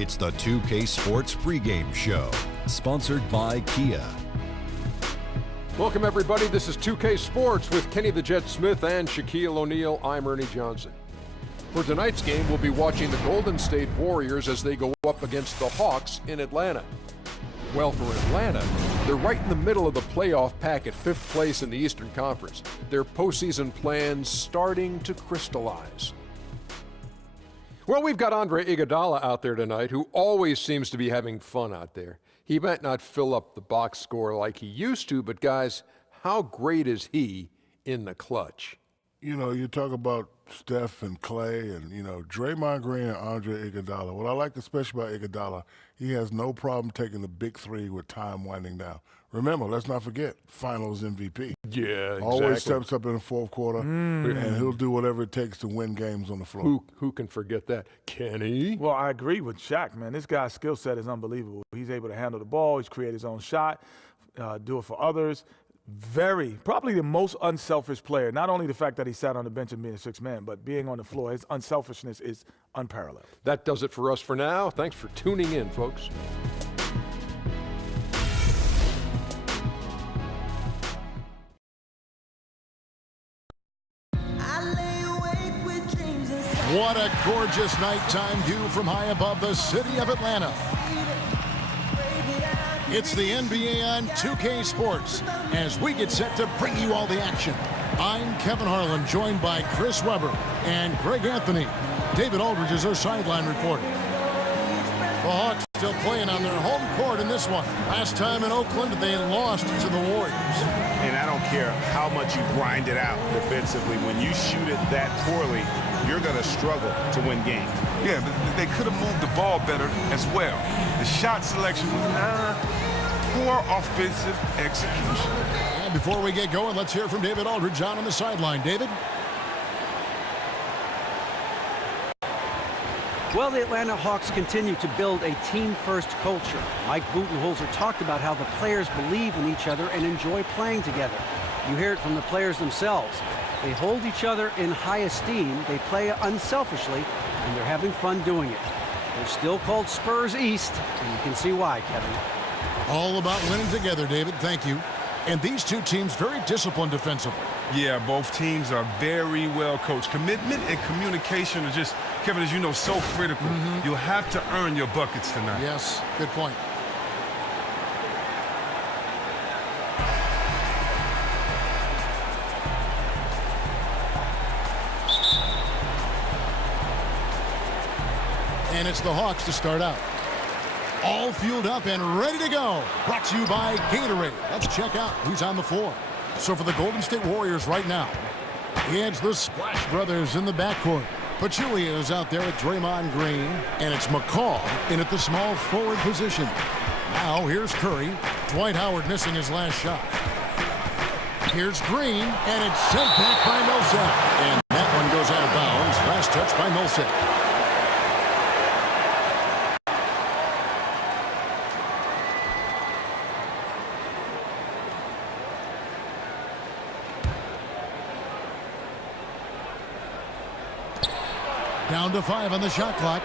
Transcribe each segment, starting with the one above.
It's the 2K Sports pregame show, sponsored by Kia. Welcome, everybody. This is 2K Sports with Kenny the Jet Smith and Shaquille O'Neal. I'm Ernie Johnson. For tonight's game, we'll be watching the Golden State Warriors as they go up against the Hawks in Atlanta. Well, for Atlanta, they're right in the middle of the playoff pack at 5th place in the Eastern Conference. Their postseason plans starting to crystallize. Well, we've got Andre Iguodala out there tonight, who always seems to be having fun out there. He might not fill up the box score like he used to, but guys, how great is he in the clutch? You know, you talk about Steph and Clay and, Draymond Green and Andre Iguodala. What I like especially about Iguodala, he has no problem taking the big three with time winding down. Remember, let's not forget, Finals MVP. Yeah, exactly. Always steps up in the fourth quarter, and he'll do whatever it takes to win games on the floor. Who can forget that? Kenny? Well, I agree with Shaq, man. This guy's skill set is unbelievable. He's able to handle the ball. He's created his own shot, do it for others. Probably the most unselfish player. Not only the fact that he sat on the bench and being a sixth man, but being on the floor. His unselfishness is unparalleled. That does it for us for now. Thanks for tuning in, folks. What a gorgeous nighttime view from high above the city of Atlanta. It's the NBA on 2K Sports as we get set to bring you all the action. I'm Kevin Harlan, joined by Chris Webber and Greg Anthony. David Aldridge is our sideline reporter. The Hawks still playing on their home court in this one. Last time in Oakland, they lost to the Warriors. And I don't care how much you grind it out defensively. When you shoot it that poorly, you're going to struggle to win games. Yeah, but they could have moved the ball better as well. The shot selection was poor offensive execution. And before we get going, let's hear from David Aldridge on the sideline. David? Well, the Atlanta Hawks continue to build a team-first culture. Mike Budenholzer talked about how the players believe in each other and enjoy playing together. You hear it from the players themselves. They hold each other in high esteem, they play unselfishly, and they're having fun doing it. They're still called Spurs East, and you can see why, Kevin. All about winning together, David. Thank you. And these two teams very disciplined defensively. Yeah, both teams are very well coached. Commitment and communication are just, Kevin, as you know, so critical. You'll have to earn your buckets tonight. Yes, good point. And it's the Hawks to start out. All fueled up and ready to go. Brought to you by Gatorade. Let's check out who's on the floor. So for the Golden State Warriors right now, it's the Splash Brothers in the backcourt. Pachulio's out there with Draymond Green, and it's McCaw in at the small forward position. Now here's Curry. Dwight Howard missing his last shot. Here's Green, and it's sent back by Millsap. And that one goes out of bounds. Last touch by Millsap. Down to 5 on the shot clock,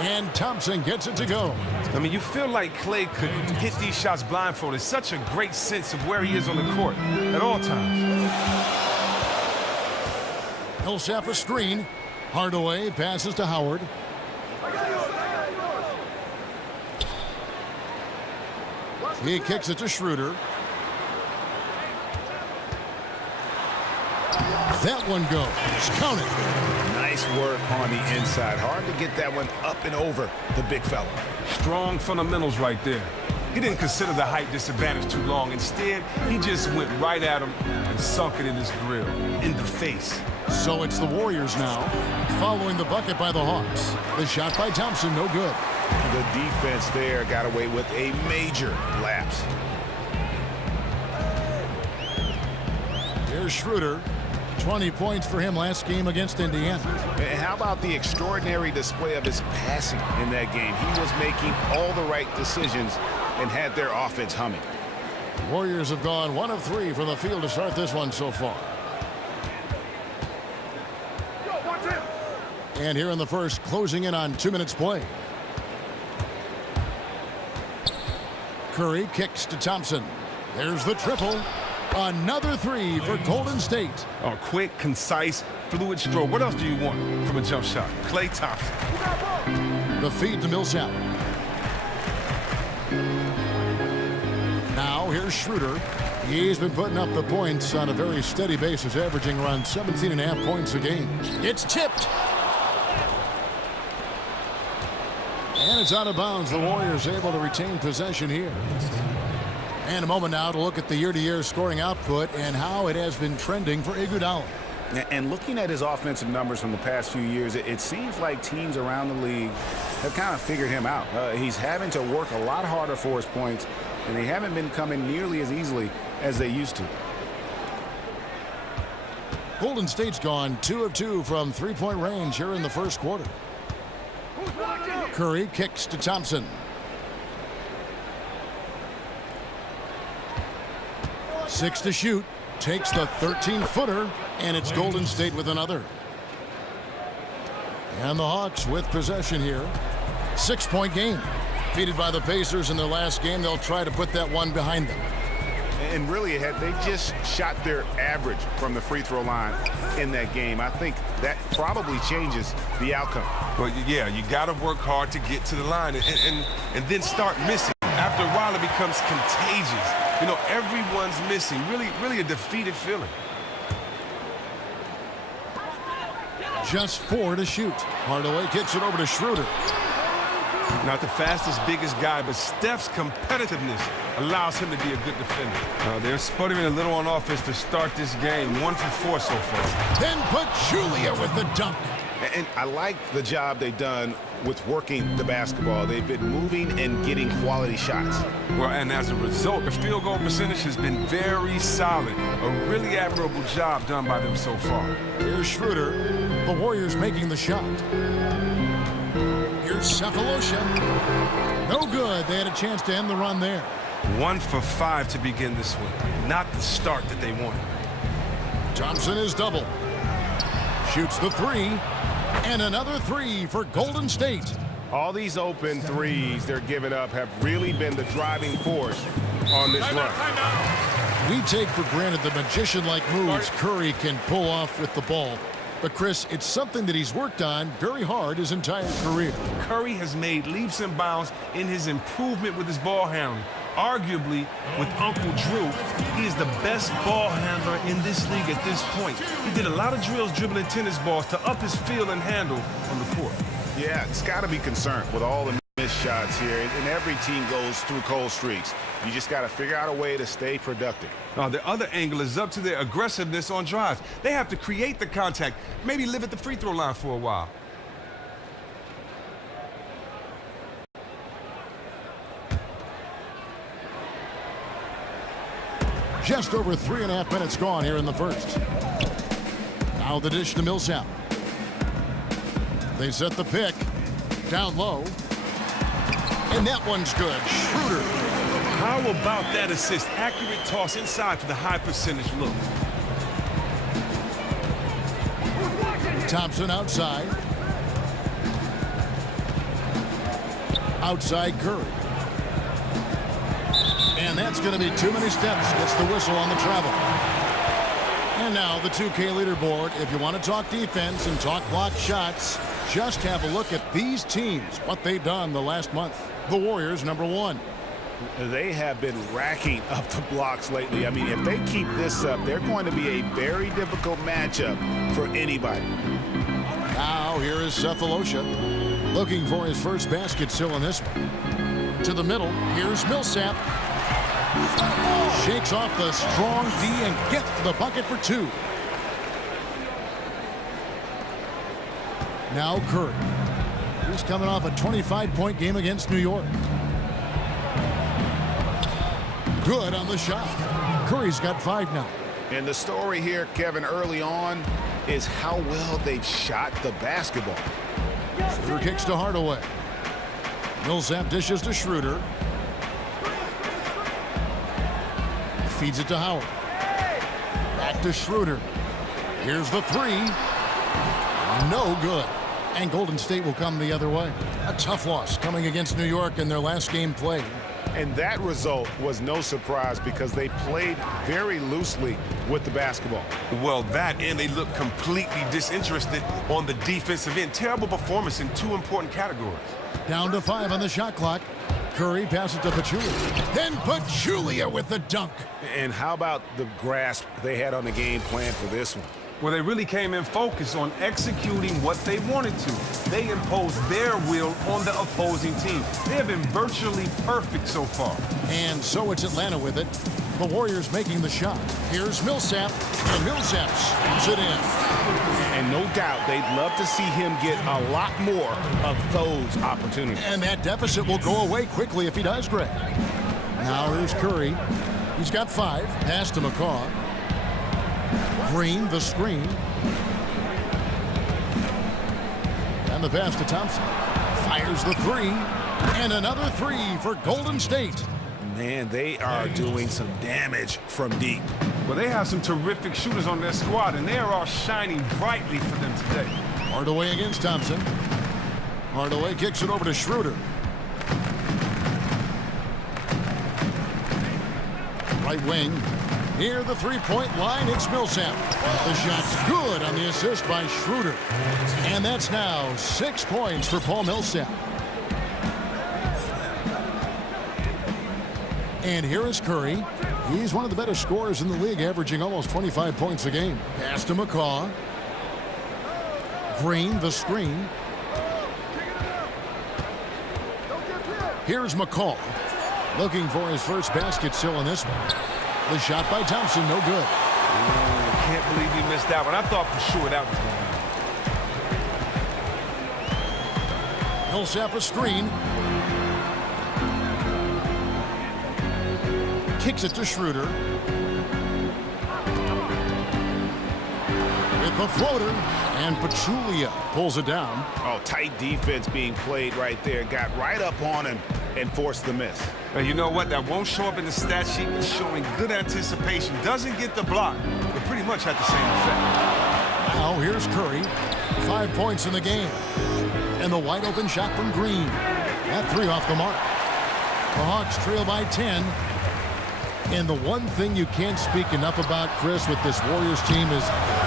and Thompson gets it to go. I mean, you feel like Clay could hit these shots blindfolded. Such a great sense of where he is on the court at all times. Millsap a screen. Hardaway passes to Howard. He kicks it to Schroeder. That one goes. Count it. Nice work on the inside. Hard to get that one up and over the big fella. Strong fundamentals right there. He didn't consider the height disadvantage too long. Instead, he just went right at him and sunk it in his grill, in the face. So it's the Warriors now, following the bucket by the Hawks. The shot by Thompson, no good. The defense there got away with a major lapse. Here's Schroeder. 20 points for him last game against Indiana. And how about the extraordinary display of his passing in that game? He was making all the right decisions and had their offense humming. Warriors have gone 1 of 3 from the field to start this one so far. And here in the first, closing in on 2 minutes play. Curry kicks to Thompson. There's the triple. Another three for Golden State. Oh, quick, concise, fluid stroke. What else do you want from a jump shot? Klay Thompson. The feed to Millsap. Now here's Schroeder. He's been putting up the points on a very steady basis, averaging around 17.5 points a game. It's tipped. And it's out of bounds. The Warriors able to retain possession here. And a moment now to look at the year-to-year scoring output and how it has been trending for Iguodala. And looking at his offensive numbers from the past few years, it seems like teams around the league have kind of figured him out. He's having to work a lot harder for his points, and they haven't been coming nearly as easily as they used to. Golden State's gone 2 of 2 from three-point range here in the first quarter. Curry kicks to Thompson. Six to shoot. Takes the 13-footer, and it's Golden State with another. And the Hawks with possession here. 6-point game. Defeated by the Pacers in their last game, they'll try to put that one behind them. And really, they just shot their average from the free throw line in that game. I think that probably changes the outcome. Well, yeah, you got to work hard to get to the line and then start missing. After a while, it becomes contagious. You know, everyone's missing. Really a defeated feeling. Just 4 to shoot. Hardaway kicks it over to Schroeder. Not the fastest, biggest guy, but Steph's competitiveness allows him to be a good defender. They're sputtering a little on offense to start this game. 1 for 4 so far. Then Pachulia with the dunk. And I like the job they've done with working the basketball. They've been moving and getting quality shots. Well, and as a result, the field goal percentage has been very solid. A really admirable job done by them so far. Here's Schroeder. The Warriors making the shot. Here's Cephalosha. No good. They had a chance to end the run there. 1 for 5 to begin this one. Not the start that they wanted. Thompson is double. Shoots the 3. And another 3 for Golden State. All these open threes they're giving up have really been the driving force on this run. We take for granted the magician-like moves Curry can pull off with the ball. But, Chris, it's something that he's worked on very hard his entire career. Curry has made leaps and bounds in his improvement with his ball handling. Arguably, with Uncle Drew, he is the best ball handler in this league at this point. He did a lot of drills dribbling tennis balls to up his feel and handle on the court. Yeah, it's got to be concerned with all the missed shots here, and every team goes through cold streaks. You just got to figure out a way to stay productive. The other angle is up to their aggressiveness on drives. They have to create the contact, maybe live at the free throw line for a while. Just over 3.5 minutes gone here in the first. Now the dish to Millsap. They set the pick. Down low. And that one's good. Schroeder. How about that assist? Accurate toss inside for the high percentage look. Thompson outside. Outside Curry. And that's going to be too many steps. Gets the whistle on the travel. And now the 2K leaderboard. If you want to talk defense and talk block shots, just have a look at these teams, what they've done the last month. The Warriors, number 1. They have been racking up the blocks lately. I mean, if they keep this up, they're going to be a very difficult matchup for anybody. Now here is Cephalosha. Looking for his first basket still in this one. To the middle, here's Millsap. Shakes off the strong D and gets the bucket for 2. Now Curry. He's coming off a 25-point game against New York. Good on the shot. Curry's got 5 now. And the story here, Kevin, early on is how well they've shot the basketball. Schroeder kicks to Hardaway. Millsap dishes to Schroeder. Feeds it to Howard. Back to Schroeder. Here's the 3. No good. And Golden State will come the other way. A tough loss coming against New York in their last game played. And that result was no surprise because they played very loosely with the basketball. Well, that and they look completely disinterested on the defensive end. Terrible performance in 2 important categories. Down to 5 on the shot clock. Curry passes to Pachulia. Then Pachulia with the dunk. And how about the grasp they had on the game plan for this one? Well, they really came in focused on executing what they wanted to. They imposed their will on the opposing team. They have been virtually perfect so far. And so it's Atlanta with it. The Warriors making the shot. Here's Millsap, and Millsap slams it in. And no doubt they'd love to see him get a lot more of those opportunities. And that deficit will go away quickly if he does, Greg. Now here's Curry. He's got 5. Pass to McCaw. Green, the screen. And the pass to Thompson. Fires the 3. And another 3 for Golden State. Man, they are doing some damage from deep. Well, they have some terrific shooters on their squad, and they are all shining brightly for them today. Hardaway against Thompson. Hardaway kicks it over to Schroeder. Right wing. Near the three-point line, it's Millsap. The shot's good on the assist by Schroeder. And that's now 6 points for Paul Millsap. And here is Curry. He's one of the better scorers in the league, averaging almost 25 points a game. Pass to McCaw. Green, the screen. Here's McCaw. Looking for his first basket still in this one. The shot by Thompson, no good. Ooh, can't believe he missed that one. I thought for sure that was going. Millsap a screen. Kicks it to Schroeder. With the floater. And Pachulia pulls it down. Oh, tight defense being played right there. Got right up on him and forced the miss. And you know what? That won't show up in the stat sheet, but showing good anticipation. Doesn't get the block, but pretty much had the same effect. Now here's Curry. 5 points in the game. And the wide open shot from Green. That 3 off the mark. The Hawks trail by 10. And the one thing you can't speak enough about, Chris, with this Warriors team is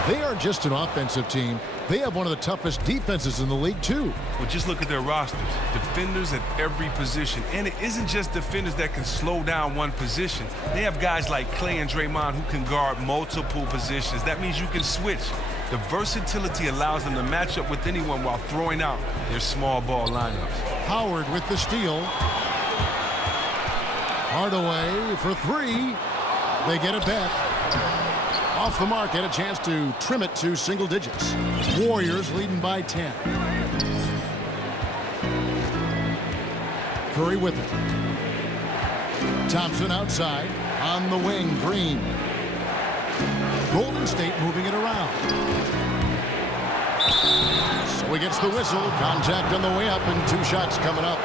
they are just an offensive team. They have one of the toughest defenses in the league, too. Well, just look at their rosters. Defenders at every position. And it isn't just defenders that can slow down one position. They have guys like Clay and Draymond who can guard multiple positions. That means you can switch. The versatility allows them to match up with anyone while throwing out their small ball lineups. Howard with the steal. Hardaway for 3. They get it back. Off the mark, had a chance to trim it to single digits. Warriors leading by 10. Curry with it. Thompson outside. On the wing, Green. Golden State moving it around. So he gets the whistle. Contact on the way up and 2 shots coming up.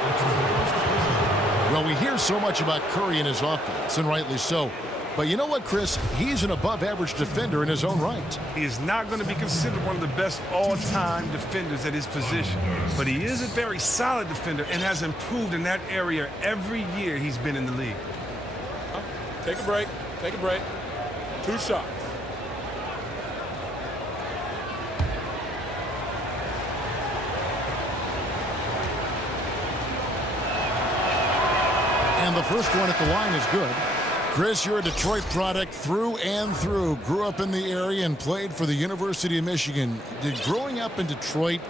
Well, we hear so much about Curry and his offense, and rightly so. But you know what, Chris? He's an above-average defender in his own right. He is not going to be considered one of the best all-time defenders at his position. But he is a very solid defender and has improved in that area every year he's been in the league. Take a break. Take a break. 2 shots. And the first one at the line is good. Chris, you're a Detroit product through and through. Grew up in the area and played for the University of Michigan. Did growing up in Detroit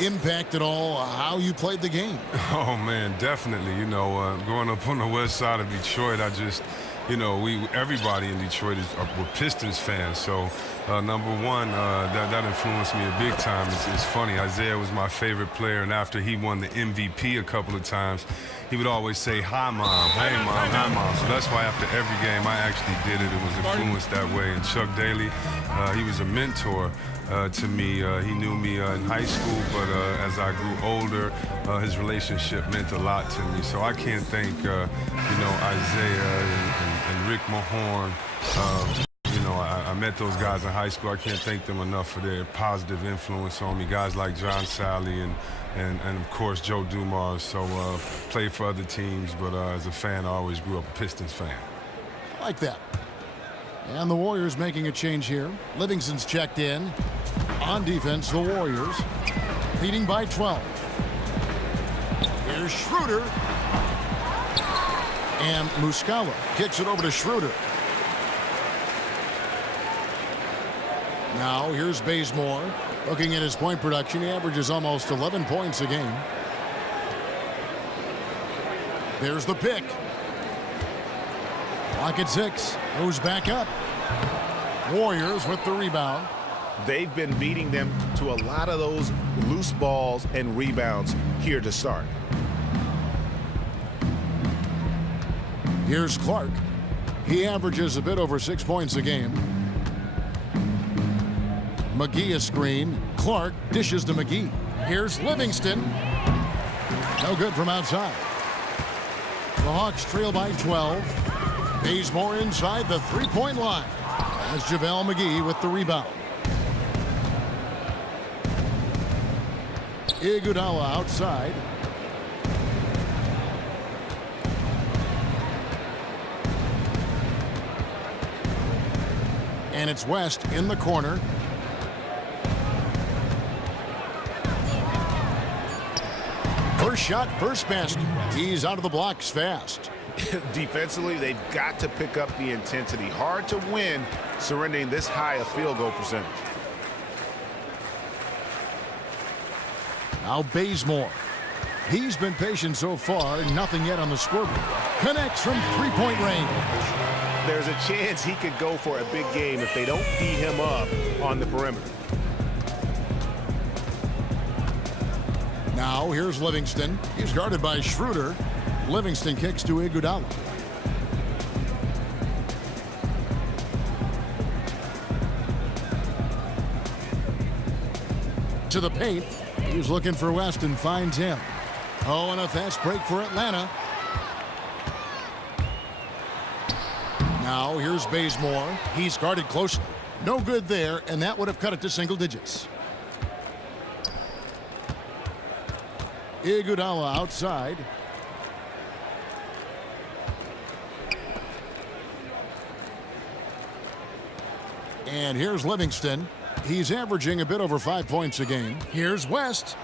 impact at all how you played the game? Oh, man, definitely. You know, growing up on the west side of Detroit, I just, you know, everybody in Detroit were Pistons fans. So, number one, that influenced me a big time. It's funny, Isaiah was my favorite player, and after he won the MVP a couple of times, he would always say, "Hi, Mom, hey, Mom, hi, Mom." So that's why after every game, I actually did it. It was influenced that way. And Chuck Daly, he was a mentor to me. He knew me in high school, but as I grew older, his relationship meant a lot to me. So I can't thank, you know, Isaiah and Rick Mahorn. You know, I met those guys in high school. I can't thank them enough for their positive influence on me. Guys like John Sally and of course Joe Dumars. So played for other teams, but as a fan, I always grew up a Pistons fan. I like that. And the Warriors making a change here. Livingston's checked in. On defense, the Warriors leading by 12. Here's Schroeder. And Muscala kicks it over to Schroeder. Now here's Bazemore. Looking at his point production, he averages almost 11 points a game. There's the pick. Clock at 6. Goes back up. Warriors with the rebound. They've been beating them to a lot of those loose balls and rebounds here to start. Here's Clark. He averages a bit over 6 points a game. McGee a screen. Clark dishes to McGee. Here's Livingston. No good from outside. The Hawks trail by 12. Bazemore inside the three-point line. As JaVale McGee with the rebound. Iguodala outside. And it's West in the corner. First shot, first basket. He's out of the blocks fast. Defensively, they've got to pick up the intensity. Hard to win surrendering this high a field goal percentage. Now Bazemore. He's been patient so far. Nothing yet on the scoreboard. Connects from three-point range. There's a chance he could go for a big game if they don't D him up on the perimeter. Now here's Livingston. He's guarded by Schroeder. Livingston kicks to Iguodala. To the paint. He's looking for West and finds him. Oh, and a fast break for Atlanta. Now here's Bazemore. He's guarded closely. No good there, and that would have cut it to single digits. Iguodala outside. And here's Livingston. He's averaging a bit over 5 points a game. Here's West.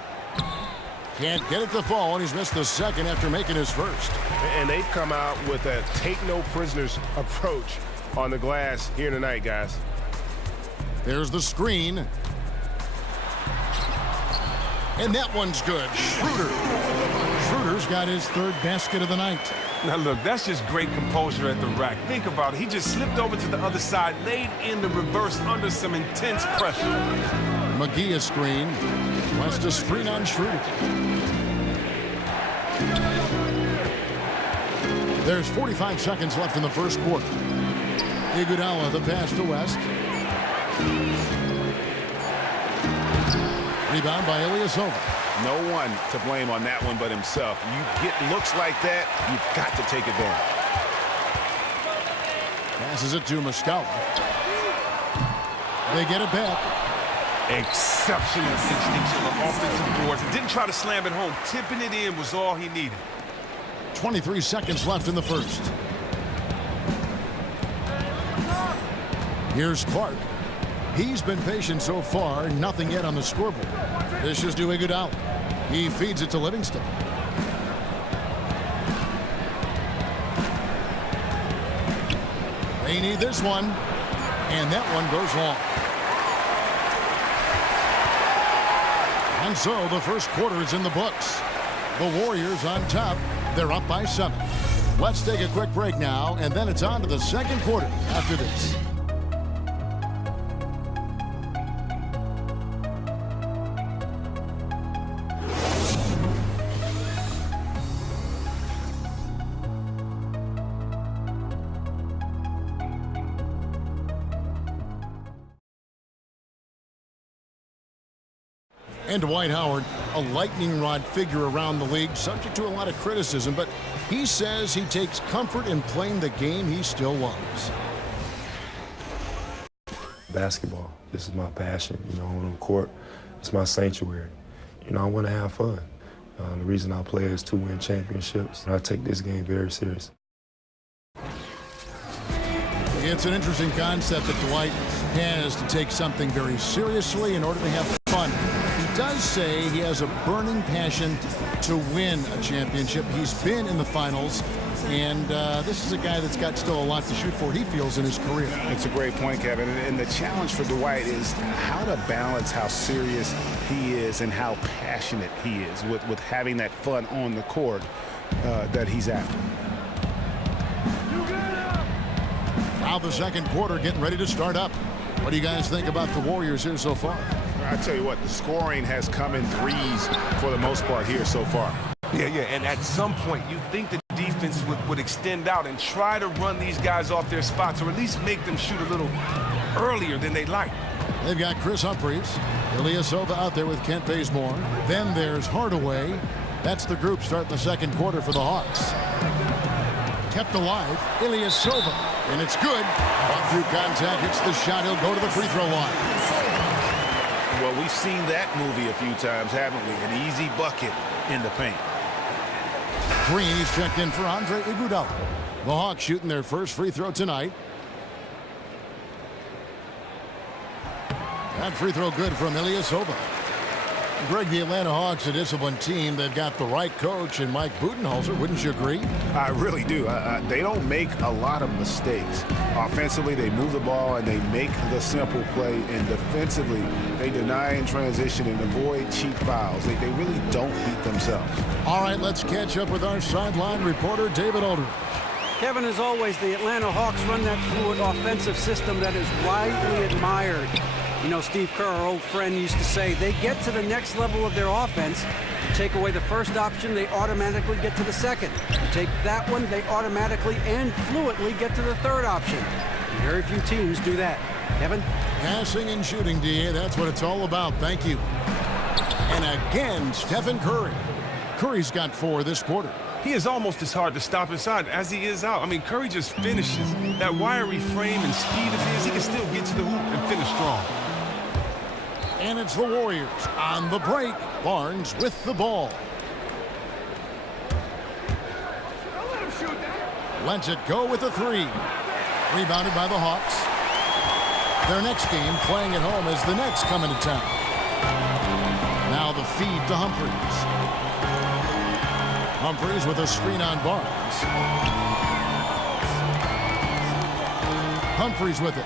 Can't get it to fall, and he's missed the second after making his first. And they've come out with a take-no-prisoners approach on the glass here tonight, guys. There's the screen. And that one's good. Schroeder. Schroeder's got his third basket of the night. Now, look, that's just great composure at the rack. Think about it. He just slipped over to the other side, laid in the reverse under some intense pressure. McGee a screen. West a screen on Schroeder. There's 45 seconds left in the first quarter. Iguodala the pass to West. Rebound by Ilyasova. No one to blame on that one but himself. You get looks like that, you've got to take advantage. Passes it to Muscala. They get it back. Exceptional instincts on the offensive boards. Didn't try to slam it home. Tipping it in was all he needed. 23 seconds left in the first. Here's Clark. He's been patient so far. Nothing yet on the scoreboard. This is to Iguodala. He feeds it to Livingston. They need this one. And that one goes long. And so the first quarter is in the books. The Warriors on top. They're up by 7. Let's take a quick break now, and then it's on to the second quarter after this. And Dwight Howard, a lightning rod figure around the league, subject to a lot of criticism, but he says he takes comfort in playing the game he still loves. basketball. This is my passion, you know, on the court. It's my sanctuary. You know, I want to have fun. The reason I play is to win championships. I take this game very serious. It's an interesting concept that Dwight has to take something very seriously in order to have fun. He does say he has a burning passion to win a championship. He's been in the finals, and this is a guy that's got still a lot to shoot for, he feels, in his career. It's a great point, Kevin. And the challenge for Dwight is how to balance how serious he is and how passionate he is with having that fun on the court that he's after. Now the second quarter getting ready to start up. What do you guys think about the Warriors here so far? I tell you what, the scoring has come in threes for the most part here so far. Yeah, and at some point you think the defense would extend out and try to run these guys off their spots, or at least make them shoot a little earlier than they like. They've got Chris Humphries, Ilyasova out there with Kent Bazemore. Then there's Hardaway. That's the group starting the second quarter for the Hawks. Kept alive, Ilyasova, and it's good. Right through contact, hits the shot. He'll go to the free throw line. Well, we've seen that movie a few times, haven't we? An easy bucket in the paint. Green, he's checked in for Andre Iguodala. The Hawks shooting their first free throw tonight. That free throw good from Ilyasova. Greg, the Atlanta Hawks, a disciplined team. They've got the right coach in Mike Budenholzer. Wouldn't you agree? I really do. They don't make a lot of mistakes. Offensively, they move the ball and they make the simple play. And defensively, they deny in transition and avoid cheap fouls. They really don't beat themselves. All right, let's catch up with our sideline reporter, David Aldridge. Kevin, as always, the Atlanta Hawks run that fluid offensive system that is widely admired. You know, Steve Kerr, our old friend, used to say they get to the next level of their offense. You take away the first option, they automatically get to the second. You take that one, they automatically and fluidly get to the third option. Very few teams do that. Kevin? Passing and shooting, DA, that's what it's all about. Thank you. And again, Stephen Curry. Curry's got 4 this quarter. He is almost as hard to stop inside as he is out. I mean, Curry just finishes. That wiry frame and speed of his, he can still get to the hoop and finish strong. And it's the Warriors on the break. Barnes with the ball. Lets it go with the 3. Rebounded by the Hawks. Their next game playing at home as the Nets come into town. Now the feed to Humphries. Humphries with a screen on Barnes. Humphries with it.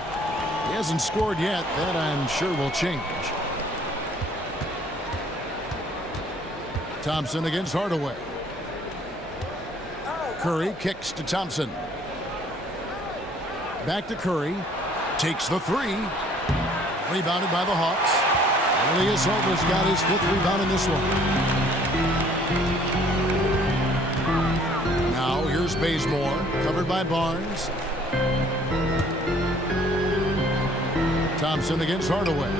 He hasn't scored yet. That I'm sure will change. Thompson against Hardaway. Curry kicks to Thompson. Back to Curry. Takes the 3. Rebounded by the Hawks. Ilyasova's got his 5th rebound in this one. Now here's Bazemore. Covered by Barnes. Thompson against Hardaway.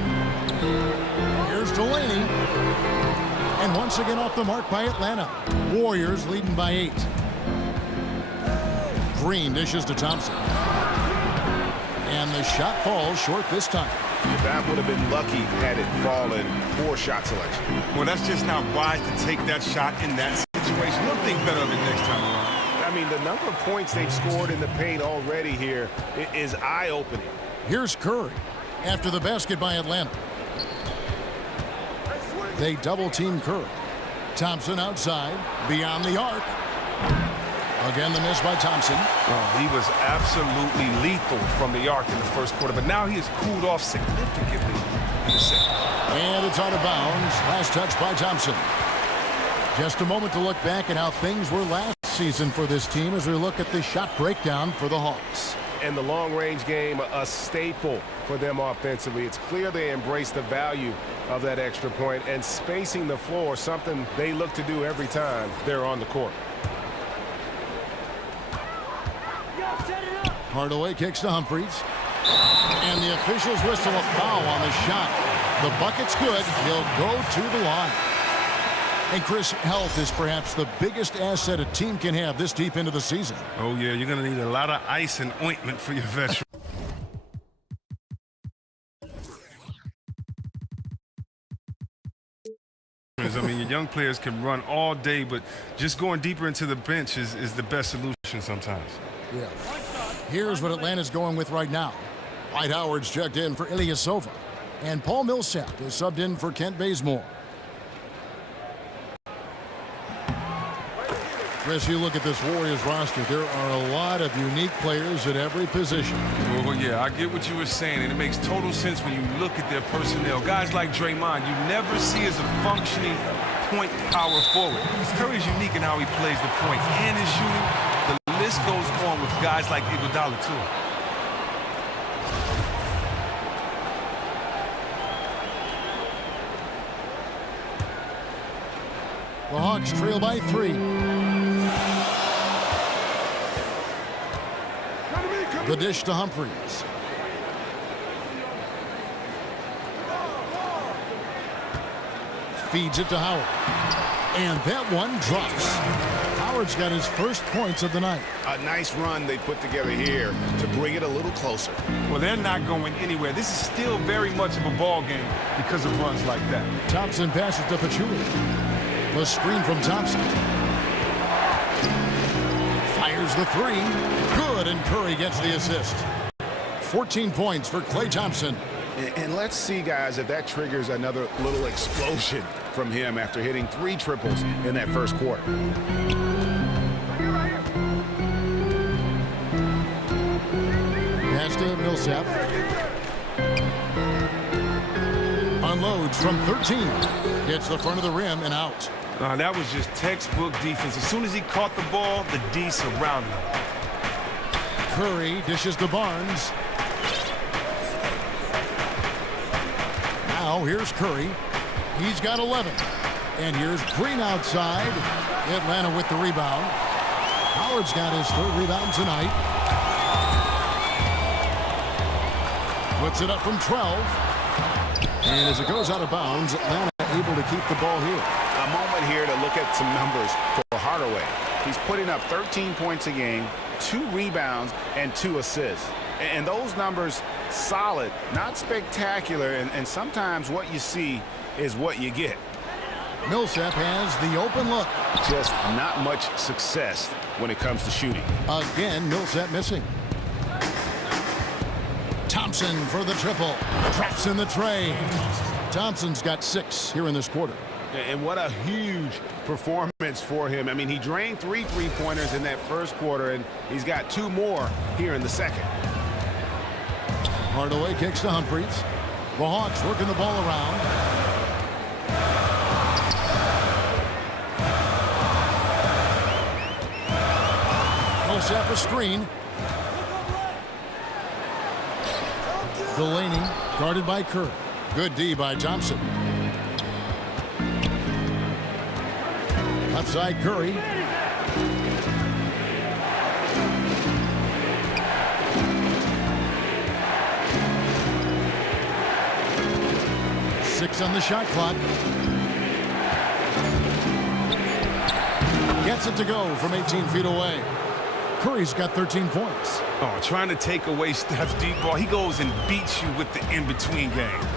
Here's Delaney. And once again off the mark by Atlanta. Warriors leading by 8. Green dishes to Thompson. And the shot falls short this time. That would have been lucky had it fallen. Poor shot selection. Well, that's just not wise to take that shot in that situation. He'll think better of it next time around. I mean, the number of points they've scored in the paint already here is eye-opening. Here's Curry after the basket by Atlanta. They double-team Curry. Thompson outside, beyond the arc. Again, the miss by Thompson. Oh, he was absolutely lethal from the arc in the first quarter, but now he has cooled off significantly in the second. And it's out of bounds. Last touch by Thompson. Just a moment to look back at how things were last season for this team as we look at the shot breakdown for the Hawks. And the long-range game, a staple for them offensively. It's clear they embrace the value of that extra point, and spacing the floor, something they look to do every time they're on the court. Hardaway kicks to Humphries. And the officials whistle a foul on the shot. The bucket's good. He'll go to the line. And Chris, health is perhaps the biggest asset a team can have this deep into the season. Oh, yeah, you're going to need a lot of ice and ointment for your veterans. young players can run all day, but just going deeper into the bench is the best solution sometimes. Yeah. Here's what Atlanta's going with right now. Dwight Howard's checked in for Ilyasova, and Paul Millsap is subbed in for Kent Bazemore. Chris, you look at this Warriors roster, there are a lot of unique players at every position. Well, yeah, I get what you were saying, and it makes total sense when you look at their personnel. Guys like Draymond, you never see as a functioning point power forward. Curry's unique in how he plays the point and his shooting. The list goes on with guys like Iguodala, too. The Hawks trail by 3. The dish to Humphries. Feeds it to Howard. And that one drops. Howard's got his first points of the night. A nice run they put together here to bring it a little closer. Well, they're not going anywhere. This is still very much of a ball game because of runs like that. Thompson passes to Pachulia. The screen from Thompson. Fires the 3. Good, and Curry gets the assist. 14 points for Klay Thompson. And let's see, guys, if that triggers another little explosion from him after hitting 3 triples in that first quarter. Pass to Millsap. Unloads from 13. Hits the front of the rim and out. That was just textbook defense. As soon as he caught the ball, the D surrounded him. Curry dishes to Barnes. Now here's Curry. He's got 11. And here's Green outside. Atlanta with the rebound. Howard's got his 3rd rebound tonight. Puts it up from 12. And as it goes out of bounds, Atlanta able to keep the ball here. A moment here to look at some numbers for Hardaway. He's putting up 13 points a game, 2 rebounds, and 2 assists. And those numbers, solid, not spectacular, and sometimes what you see is what you get. Millsap has the open look. Just not much success when it comes to shooting. Again, Millsap missing. Thompson for the triple. Traps in the tray. Thompson's got 6 here in this quarter. And what a huge performance for him. I mean, he drained 3 3-pointers in that first quarter, and he's got 2 more here in the second. Hardaway kicks to Humphries. The Hawks working the ball around. Millsap a screen. Delaney guarded by Kerr. Good D by Thompson. Left side Curry. Six on the shot clock. Gets it to go from 18 feet away. Curry's got 13 points. Oh, trying to take away Steph's deep ball. He goes and beats you with the in-between game.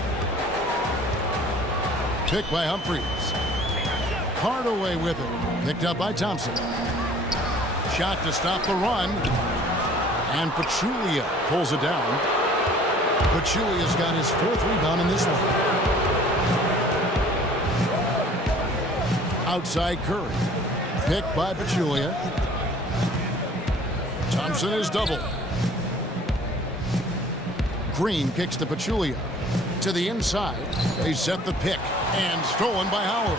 Picked by Humphries. Hardaway with it. Picked up by Thompson. Shot to stop the run. And Pachulia pulls it down. Pachulia's got his 4th rebound in this one. Outside Curry. Picked by Pachulia. Thompson is doubled. Green kicks to Pachulia. To the inside. They set the pick. And stolen by Howard.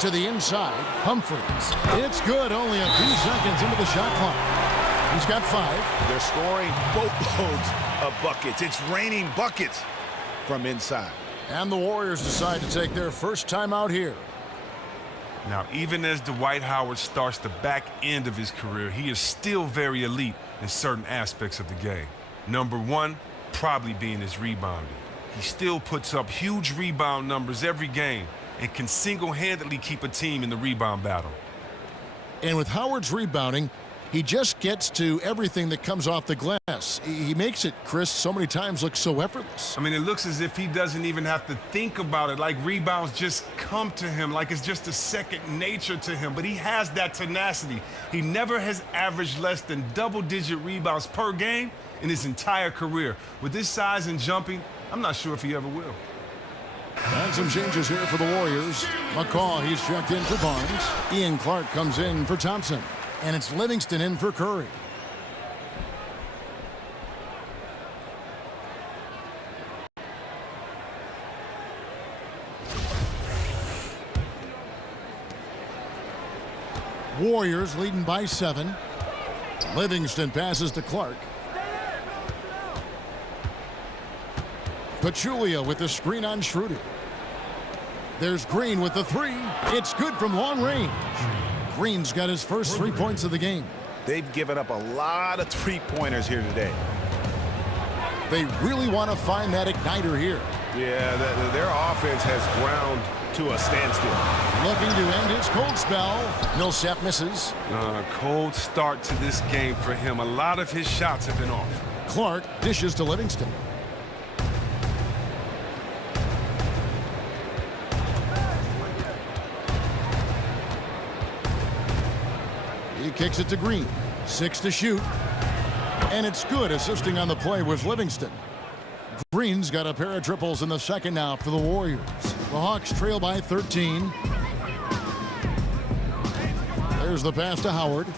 To the inside. Humphries. It's good. Only a few seconds into the shot clock. He's got 5. They're scoring boatloads of buckets. It's raining buckets from inside. And the Warriors decide to take their first time out here. Now, even as Dwight Howard starts the back end of his career, he is still very elite in certain aspects of the game. Number 1, probably being his rebounding. He still puts up huge rebound numbers every game and can single-handedly keep a team in the rebound battle. And with Howard's rebounding, He just gets to everything that comes off the glass. He makes it, Chris, so many times look so effortless. I mean, it looks as if he doesn't even have to think about it, like rebounds just come to him, like it's just a second nature to him. But he has that tenacity. He never has averaged less than double-digit rebounds per game in his entire career. With this size and jumping, I'm not sure if he ever will. And some changes here for the Warriors. McCaw, he's checked in for Barnes. Ian Clark comes in for Thompson. And it's Livingston in for Curry. Warriors leading by 7. Livingston passes to Clark. Pachulia with the screen on Schroeder. There's Green with the 3. It's good from long range. Green's got his first 3 points of the game. They've given up a lot of three-pointers here today. They really want to find that igniter here. Yeah, their offense has ground to a standstill. Looking to end his cold spell. Millsap misses. Cold start to this game for him. A lot of his shots have been off. Clark dishes to Livingston. He kicks it to Green. 6 to shoot. And it's good. Assisting on the play with Livingston. Green's got a pair of triples in the second now for the Warriors. The Hawks trail by 13. There's the pass to Howard.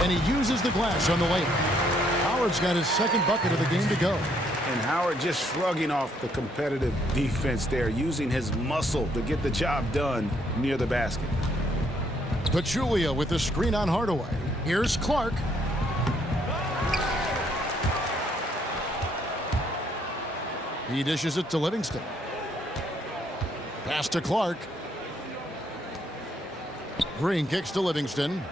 And he uses the glass on the layup. Howard's got his second bucket of the game to go. And Howard just shrugging off the competitive defense there, using his muscle to get the job done near the basket. Pachulia with the screen on Hardaway. Here's Clark. He dishes it to Livingston. Pass to Clark. Green kicks to Livingston.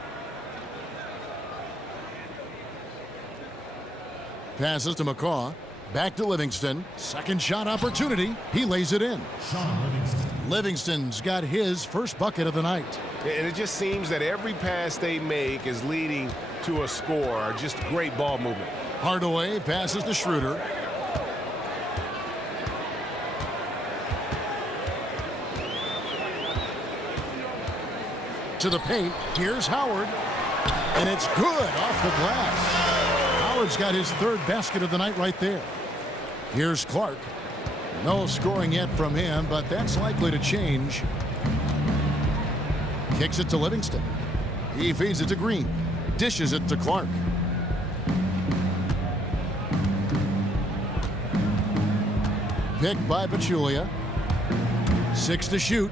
Passes to McCaw. Back to Livingston. Second shot opportunity. He lays it in. Livingston's got his first bucket of the night. And it just seems that every pass they make is leading to a score. Just great ball movement. Hardaway passes to Schroeder. To the paint. Here's Howard. And it's good off the glass. Howard's got his third basket of the night right there. Here's Clark. No scoring yet from him, but that's likely to change. Kicks it to Livingston. He feeds it to Green. Dishes it to Clark. Picked by Pachulia. 6 to shoot.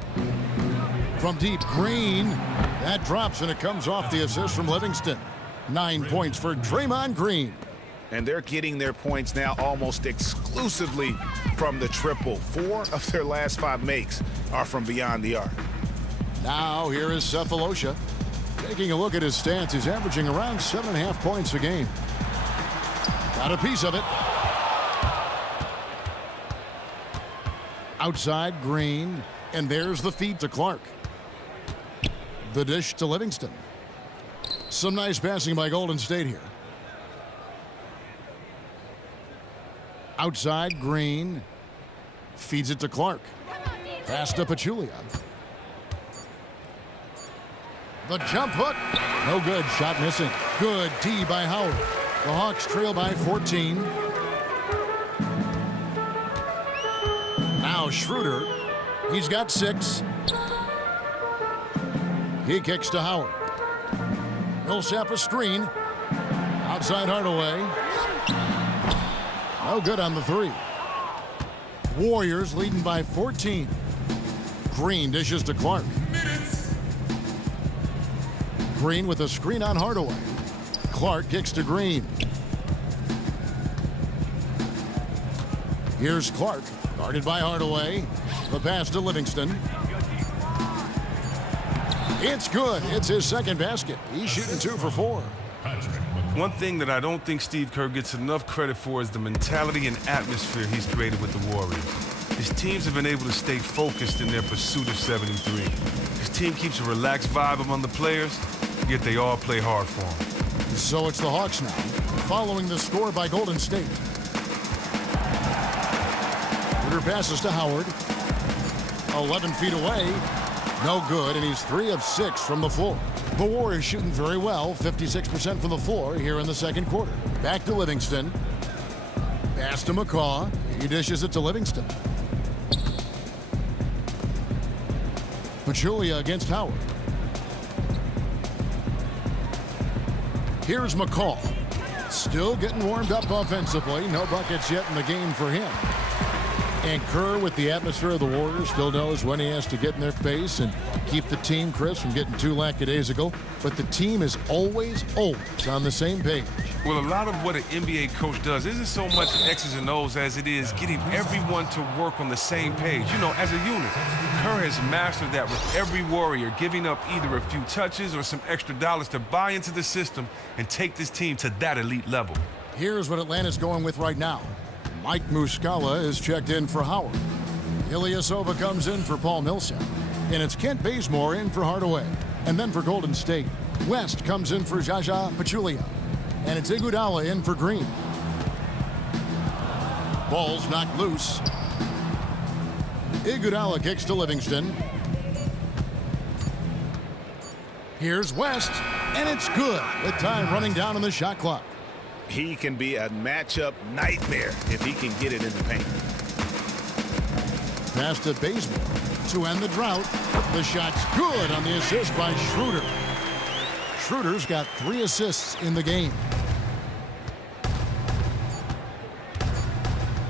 From deep, Green. That drops, and it comes off the assist from Livingston. 9 points for Draymond Green. And they're getting their points now almost exclusively from the triple. 4 of their last 5 makes are from beyond the arc. Now here is Cephalosha. Taking a look at his stats, he's averaging around 7.5 points a game. Got a piece of it. Outside, Green. And there's the feed to Clark. The dish to Livingston. Some nice passing by Golden State here. Outside, Green. Feeds it to Clark. Pass to Pachulia. The jump hook. No good. Shot missing. Good D by Howard. The Hawks trail by 14. Now Schroeder. He's got 6. He kicks to Howard. Millsap a screen. Outside Hardaway. No good on the 3. Warriors leading by 14. Green dishes to Clark. Green with a screen on Hardaway. Clark kicks to Green. Here's Clark, guarded by Hardaway. The pass to Livingston. It's good. It's his second basket. He's shooting 2 for 4. One thing that I don't think Steve Kerr gets enough credit for is the mentality and atmosphere he's created with the Warriors. his teams have been able to stay focused in their pursuit of 73. His team keeps a relaxed vibe among the players, yet they all play hard for him. So it's the Hawks now, following the score by Golden State. Schroeder passes to Howard. 11 feet away. No good, and he's 3 of 6 from the floor. The Warriors shooting very well, 56% from the floor here in the second quarter. Back to Livingston. Pass to McCaw. He dishes it to Livingston. Pachulia against Howard. Here's McCaw. Still getting warmed up offensively. No buckets yet in the game for him. And Kerr, with the atmosphere of the Warriors, still knows when he has to get in their face and keep the team, Chris, from getting too lackadaisical. But the team is always on the same page. Well, a lot of what an NBA coach does isn't so much X's and O's as it is getting everyone to work on the same page, you know, as a unit. Kerr has mastered that with every Warrior giving up either a few touches or some extra dollars to buy into the system and take this team to that elite level. Here's what Atlanta's going with right now. Mike Muscala is checked in for Howard. Ilyasova comes in for Paul Millsap. And it's Kent Bazemore in for Hardaway. And then for Golden State, West comes in for Jaja Pachulia. And it's Iguodala in for Green. Ball's knocked loose. Iguodala kicks to Livingston. Here's West, and it's good with time running down on the shot clock. He can be a matchup nightmare if he can get it in the paint. Pass to Bazemore to end the drought. The shot's good on the assist by Schroeder. Schroeder's got 3 assists in the game.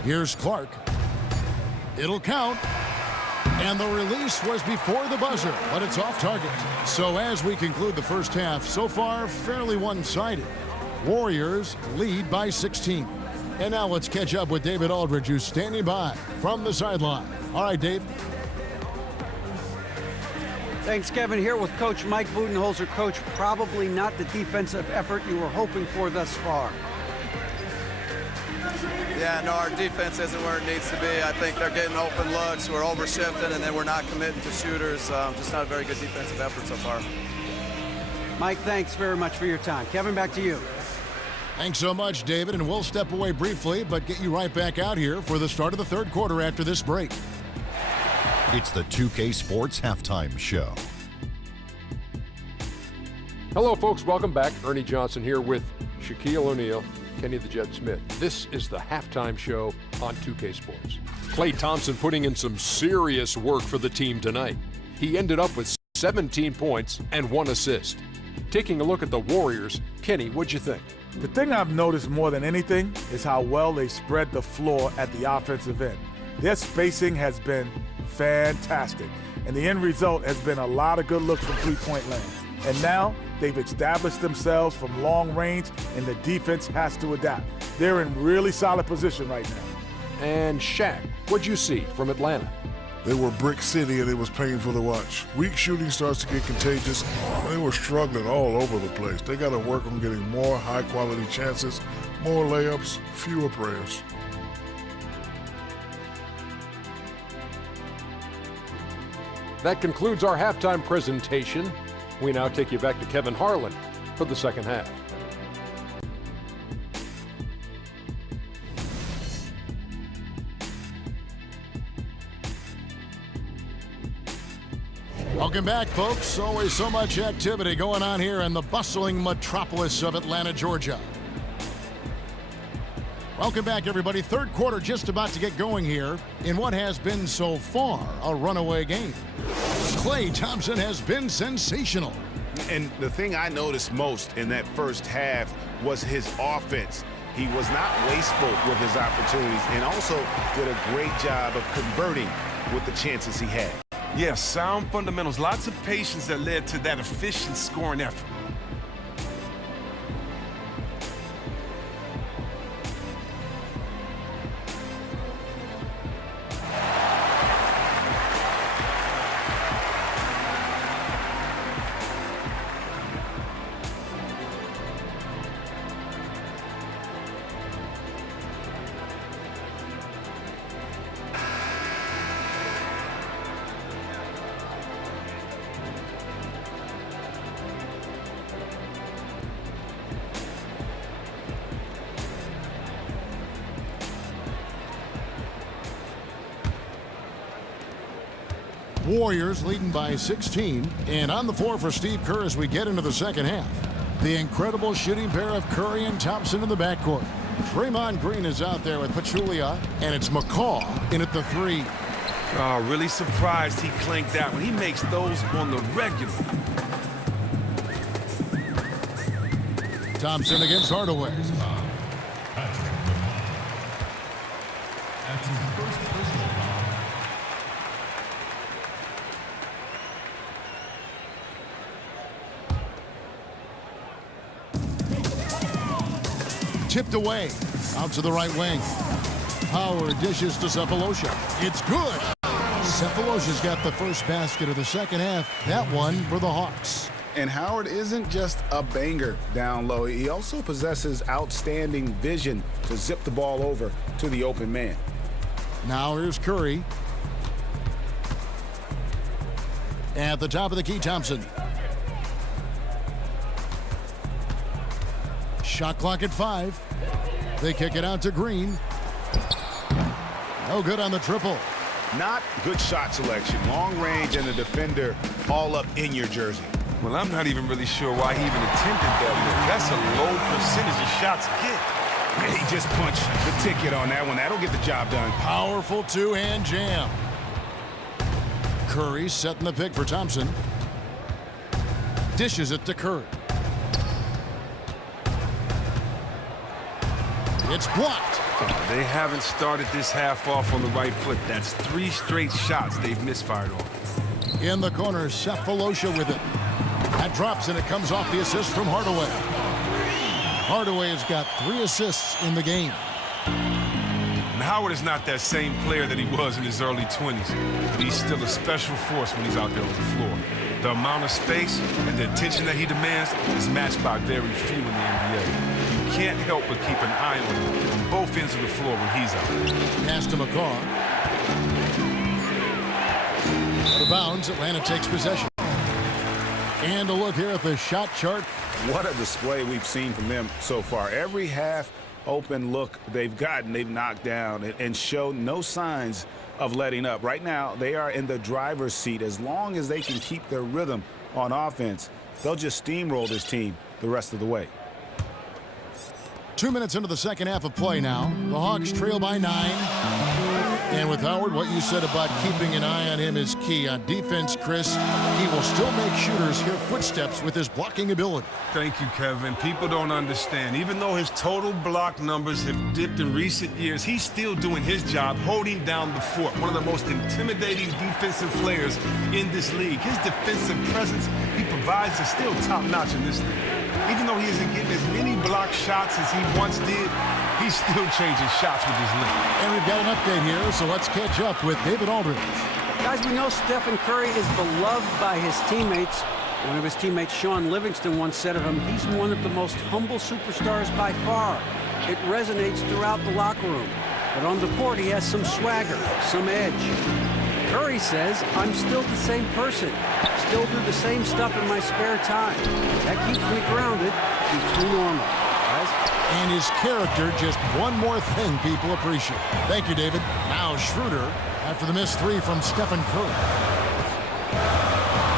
Here's Clark. It'll count. And the release was before the buzzer, but it's off target. So as we conclude the first half, so far fairly one-sided. Warriors lead by 16. And now let's catch up with David Aldridge, who's standing by from the sideline. All right, Dave. Thanks, Kevin. Here with Coach Mike Budenholzer. Coach, probably not the defensive effort you were hoping for thus far. Yeah, no, our defense isn't where it needs to be. I think they're getting open looks. We're overshifting, and then we're not committing to shooters. Just not a very good defensive effort so far. Mike, thanks very much for your time. Kevin, back to you. Thanks so much, David, and we'll step away briefly, but get you right back out here for the start of the third quarter after this break. It's the 2K Sports Halftime Show. Hello, folks. Welcome back. Ernie Johnson here with Shaquille O'Neal, Kenny the Jet Smith. This is the halftime show on 2K Sports. Klay Thompson putting in some serious work for the team tonight. He ended up with 17 points and 1 assist. Taking a look at the Warriors, Kenny, what'd you think? The thing I've noticed more than anything is how well they spread the floor at the offensive end. Their spacing has been fantastic, and the end result has been a lot of good looks from three-point land. And now they've established themselves from long range, and the defense has to adapt. They're in really solid position right now. And Shaq, what'd you see from Atlanta? They were brick city, and it was painful to watch. Weak shooting starts to get contagious. They were struggling all over the place. They got to work on getting more high-quality chances, more layups, fewer prayers. That concludes our halftime presentation. We now take you back to Kevin Harlan for the second half. Welcome back, folks. Always so much activity going on here in the bustling metropolis of Atlanta, Georgia. Welcome back, everybody. Third quarter just about to get going here in what has been so far a runaway game. Klay Thompson has been sensational. And the thing I noticed most in that first half was his offense. He was not wasteful with his opportunities and also did a great job of converting with the chances he had. Yeah, sound fundamentals, lots of patience that led to that efficient scoring effort. Warriors leading by 16. And on the floor for Steve Kerr as we get into the second half. The incredible shooting pair of Curry and Thompson in the backcourt. Draymond Green is out there with Pachulia, and it's McCaw in at the 3. Oh, really surprised he clanked that one. He makes those on the regular. Thompson against Hardaway. Tipped away, out to the right wing. Howard dishes to Cephalosha. It's good. Cephalosha's got the first basket of the second half. That one for the Hawks. And Howard isn't just a banger down low. He also possesses outstanding vision to zip the ball over to the open man. Now here's Curry. At the top of the key, Thompson. Shot clock at 5. They kick it out to Green. No good on the triple. Not good shot selection. Long range and the defender all up in your jersey. Well, I'm not even really sure why he even attempted that look. That's a low percentage of shots get. Yeah, he just punched the ticket on that one. That'll get the job done. Powerful two-hand jam. Curry setting the pick for Thompson. Dishes it to Curry. It's blocked. They haven't started this half off on the right foot. That's 3 straight shots they've misfired on. In the corner, Cephalosha with it. That drops, and it comes off the assist from Hardaway. Hardaway has got 3 assists in the game. And Howard is not that same player that he was in his early 20s, but he's still a special force when he's out there on the floor. The amount of space and the attention that he demands is matched by very few in the NBA. You can't help but keep an eye on him on both ends of the floor when he's out. Pass to McCaw. Out of bounds, Atlanta takes possession. And a look here at the shot chart. What a display we've seen from them so far. Every half open look they've gotten, they've knocked down and show no signs of letting up. Right now, they are in the driver's seat. As long as they can keep their rhythm on offense, they'll just steamroll this team the rest of the way. 2 minutes into the second half of play now. The Hawks trail by 9. And with Howard, what you said about keeping an eye on him is key. On defense, Chris, he will still make shooters hear footsteps with his blocking ability. Thank you, Kevin. People don't understand. Even though his total block numbers have dipped in recent years, he's still doing his job, holding down the fort. One of the most intimidating defensive players in this league. His defensive presence he provides is still top-notch in this league. Even though he isn't getting as many block shots as he once did, he's still changing shots with his left. And we've got an update here, so let's catch up with David Aldridge. Guys, we know Stephen Curry is beloved by his teammates. One of his teammates, Sean Livingston, once said of him, he's one of the most humble superstars by far. It resonates throughout the locker room. But on the court, he has some swagger, some edge. Curry says, I'm still the same person. Still do the same stuff in my spare time. That keeps me grounded, keeps me normal. Guys? And his character, just one more thing people appreciate. Thank you, David. Now Schroeder, after the missed 3 from Stephen Curry.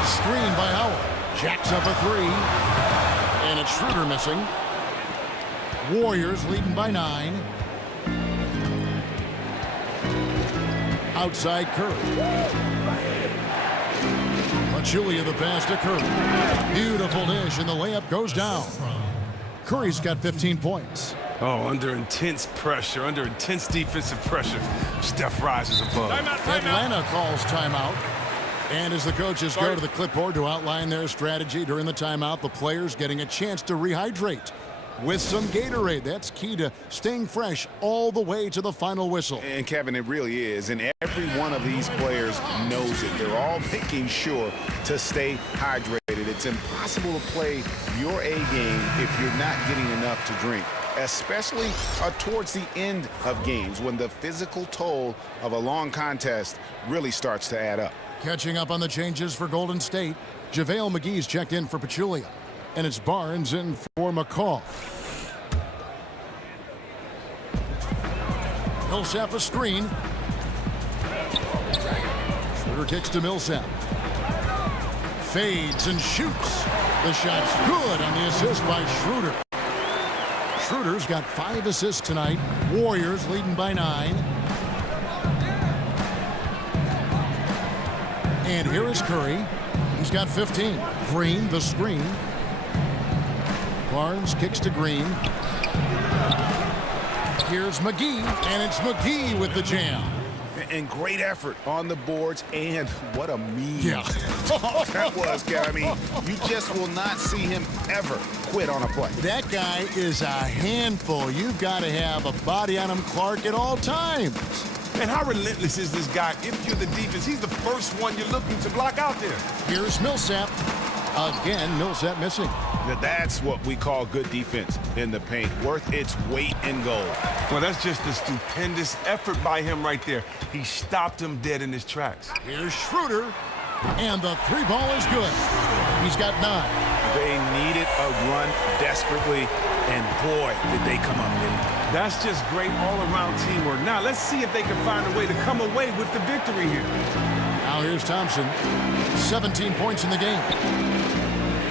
Screen by Howard. Jacks up a 3. And it's Schroeder missing. Warriors leading by 9. Outside Curry. Pachulia the pass to Curry. Beautiful dish, and the layup goes down. Curry's got 15 points. Oh, under intense pressure, under intense defensive pressure, Steph rises above. Atlanta calls timeout. And as the coaches go to the clipboard to outline their strategy during the timeout, the players getting a chance to rehydrate with some Gatorade. That's key to staying fresh all the way to the final whistle. And Kevin, it really is. And every one of these players knows it. They're all making sure to stay hydrated. It's impossible to play your A game if you're not getting enough to drink, especially towards the end of games when the physical toll of a long contest really starts to add up. Catching up on the changes for Golden State, JaVale McGee's checked in for Pachulia. And it's Barnes in for McCaw. Millsap a screen. Schroeder kicks to Millsap. Fades and shoots. The shot's good on the assist by Schroeder. Schroeder's got 5 assists tonight. Warriors leading by 9. And here is Curry. He's got 15. Green, the screen. Barnes kicks to Green. Here's McGee, and it's McGee with the jam. And great effort on the boards, and what a mean that was, Gary. I mean, you just will not see him ever quit on a play. That guy is a handful. You've got to have a body on him, Clark, at all times. And how relentless is this guy? If you're the defense, he's the first one you're looking to block out there. Here's Millsap. Again, Millsap missing. That's what we call good defense in the paint, worth its weight in gold. Well, that's just a stupendous effort by him right there. He stopped him dead in his tracks. Here's Schroeder, and the 3 ball is good. He's got 9. They needed a run desperately, and boy, did they come up big. That's just great all-around teamwork. Now, let's see if they can find a way to come away with the victory here. Now here's Thompson. 17 points in the game.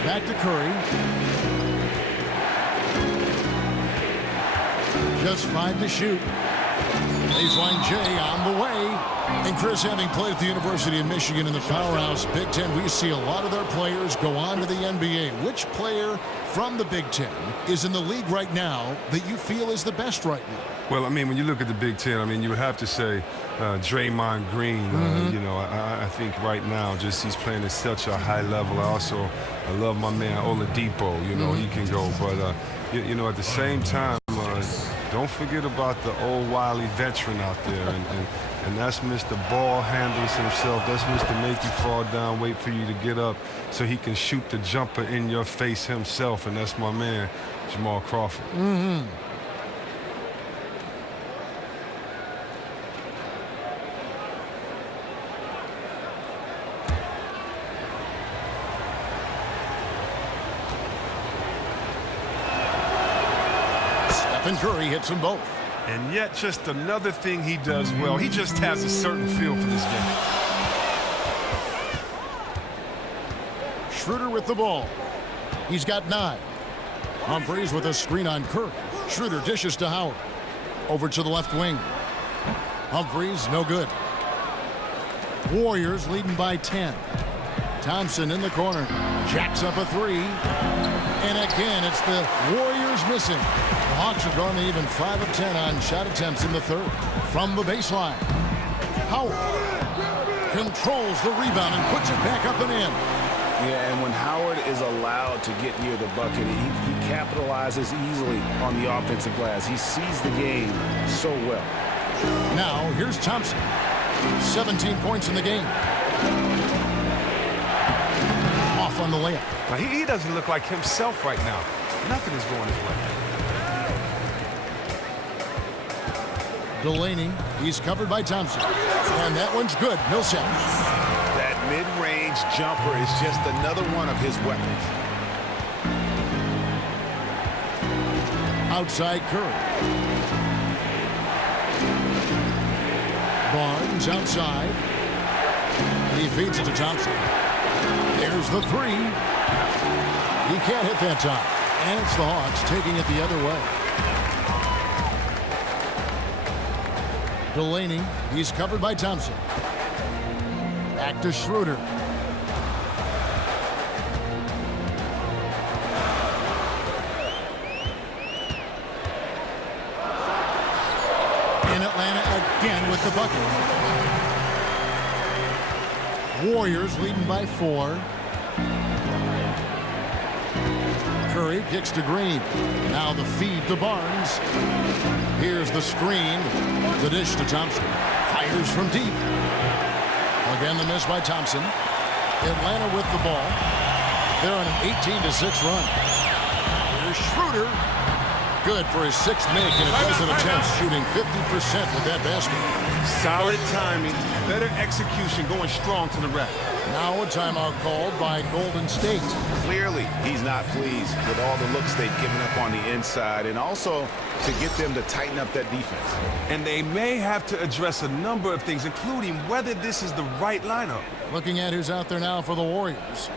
Back to Curry. Just 5 to shoot. Baseline J on the way. And Chris, having played at the University of Michigan in the powerhouse Big Ten, we see a lot of their players go on to the NBA. Which player from the Big Ten is in the league right now that you feel is the best right now? Well, I mean, when you look at the Big Ten, I mean, you would have to say Draymond Green. You know, I think right now just he's playing at such a high level. I love my man Oladipo. You know, he can go. But, you know, at the same time, don't forget about the old wily veteran out there. And that's Mr. Ball Handles himself. That's Mr. Make You Fall Down, wait for you to get up so he can shoot the jumper in your face himself. And that's my man, Jamal Crawford. Stephen Curry hits them both. And yet just another thing he does well. He just has a certain feel for this game. Schroeder with the ball. He's got 9. Humphries with a screen on Curry. Schroeder dishes to Howard. Over to the left wing. Humphries, no good. Warriors leading by 10. Thompson in the corner. Jacks up a 3. And again, it's the Warriors missing. The Hawks have gone to even 5 of 10 on shot attempts in the 3rd. From the baseline, Howard controls the rebound and puts it back up and in. Yeah, and when Howard is allowed to get near the bucket, he capitalizes easily on the offensive glass. He sees the game so well. Now, here's Thompson. 17 points in the game. Off on the layup. Now, he doesn't look like himself right now. Nothing is going his way. Delaney, he's covered by Thompson. And that one's good. Millsap. That mid-range jumper is just another one of his weapons. Outside Curry. Barnes outside. And he feeds it to Thompson. There's the 3. He can't hit that time. And it's the Hawks taking it the other way. Delaney, he's covered by Thompson. Back to Schroeder. In Atlanta again with the bucket. Warriors leading by 4. Curry kicks to Green. Now the feed to Barnes. Here's the screen. The dish to Thompson. Fires from deep. Again, the miss by Thompson. Atlanta with the ball. They're on an 18-6 run. Here's Schroeder. Good for his 6th make in a dozen attempts, shooting 50% with that basket. Solid timing, better execution, going strong to the rack. Now a timeout called by Golden State. Clearly, he's not pleased with all the looks they've given up on the inside, and also to get them to tighten up that defense. And they may have to address a number of things, including whether this is the right lineup. Looking at who's out there now for the Warriors.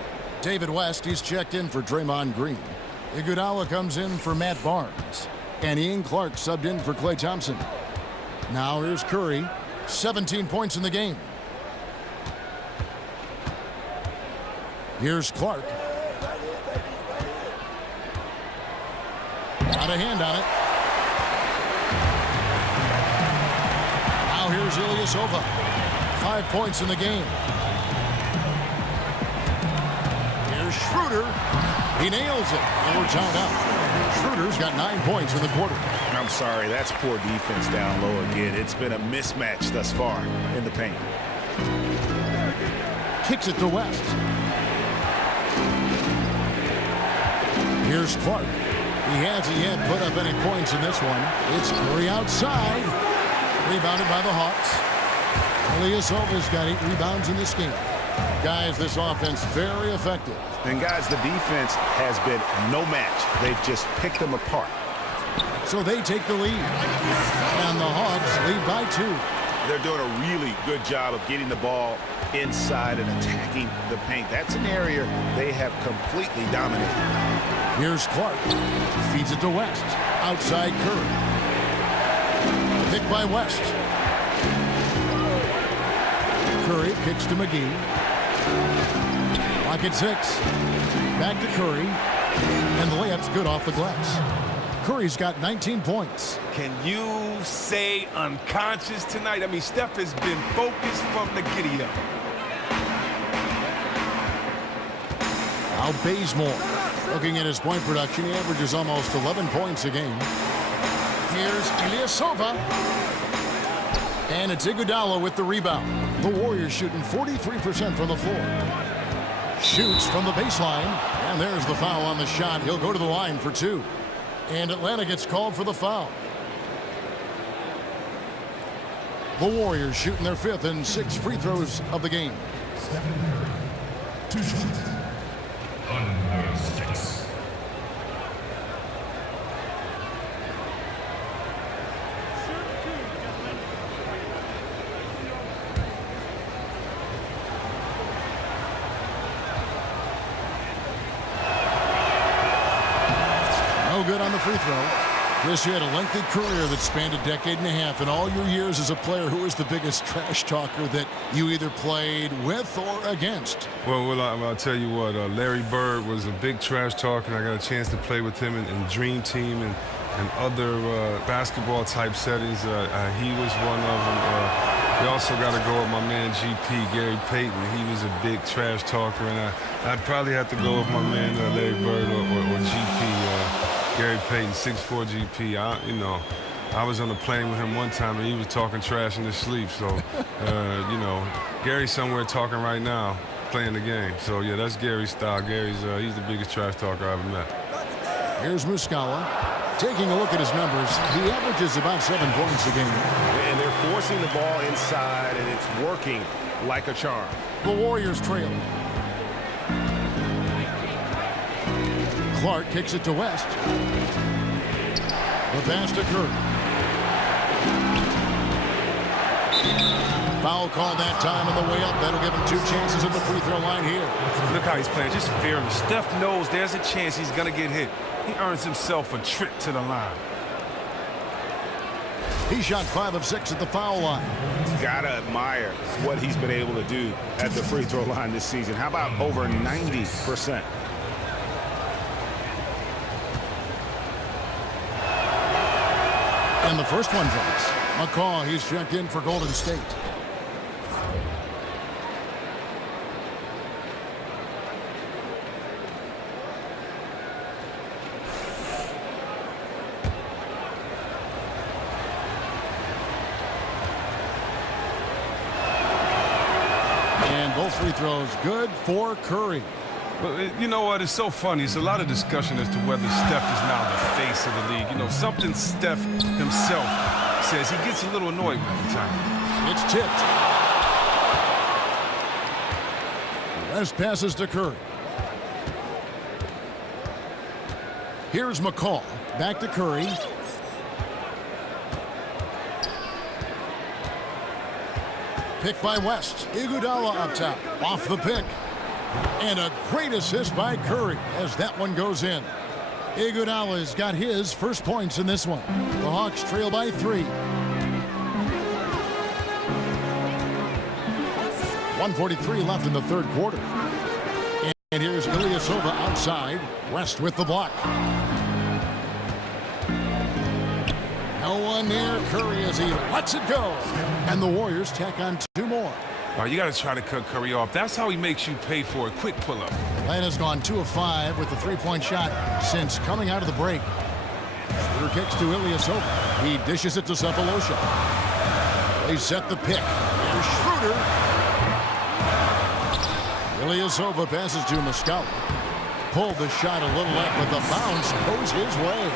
David West, he's checked in for Draymond Green. Iguodala comes in for Matt Barnes. And Ian Clark subbed in for Klay Thompson. Now here's Curry. 17 points in the game. Here's Clark. Got a hand on it. Now here's Ilyasova. 5 points in the game. Here's Schroeder. He nails it. And we're tied up. Schroeder's got 9 points in the quarter. I'm sorry, that's poor defense down low again. It's been a mismatch thus far in the paint. Kicks it to West. Here's Clark. He hasn't yet put up any points in this one. It's Curry outside. Rebounded by the Hawks. Ilyasova's got 8 rebounds in this game. Guys, this offense very effective. And guys, the defense has been no match. They've just picked them apart. So they take the lead. And the Hawks lead by 2. They're doing a really good job of getting the ball inside and attacking the paint. That's an area they have completely dominated. Here's Clark. Feeds it to West. Outside Curry. Picked by West. Curry kicks to McGee. Lock at 6. Back to Curry. And the layup's good off the glass. Curry's got 19 points. Can you say unconscious tonight? I mean, Steph has been focused from the giddy-up. Now Bazemore. Looking at his point production, he averages almost 11 points a game. Here's Ilyasova. And it's Iguodala with the rebound. The Warriors shooting 43% from the floor. Shoots from the baseline. And there's the foul on the shot. He'll go to the line for 2. And Atlanta gets called for the foul. The Warriors shooting their 5th and 6th free throws of the game. 2 shots. Under 6. No good on the free throw. Chris, you had a lengthy career that spanned a decade and a half. In all your years as a player, who is the biggest trash talker that you either played with or against? Well, I'll tell you what, Larry Bird was a big trash talker, and I got a chance to play with him in Dream Team and other basketball-type settings. He was one of them. We also got to go with my man GP, Gary Payton. He was a big trash talker, and I'd probably have to go with my man Larry Bird or GP. Gary Payton, 6'4" GP. I was on the plane with him one time, and he was talking trash in his sleep. So, Gary's somewhere talking right now, playing the game. So, yeah, that's Gary's style. He's the biggest trash talker I ever met. Here's Muscala. Taking a look at his numbers, he averages about 7 points a game. And they're forcing the ball inside, and it's working like a charm. The Warriors trail. Clark kicks it to West. The pass to Curry. Foul call that time on the way up. That'll give him 2 chances at the free throw line here. Look how he's playing, just fearless. Steph knows there's a chance he's going to get hit. He earns himself a trip to the line. He shot 5 of 6 at the foul line. Gotta admire what he's been able to do at the free throw line this season. How about over 90%? And the first one drops. McCaw, he's checked in for Golden State. And both free throws good for Curry. Well, you know what? It's so funny. It's a lot of discussion as to whether Steph is now the face of the league. You know, something Steph himself says he gets a little annoyed with the time. It's tipped. West passes to Curry. Here's McCall. Back to Curry. Pick by West. Iguodala up top. Off the pick. And a great assist by Curry as that one goes in. Iguodala's got his first points in this one. The Hawks trail by 3. 1:43 left in the third quarter. And here's Ilyasova outside. West with the block. No one near Curry as he lets it go. And the Warriors tack on 2 more. You got to try to cut Curry off. That's how he makes you pay for a quick pull-up. Atlanta's gone 2 of 5 with the 3-point shot since coming out of the break. Shooter kicks to Ilyasova. He dishes it to Sefolosha. They set the pick. Here's Schroeder. Ilyasova passes to Muscala. Pulled the shot a little late, but the bounce goes his way.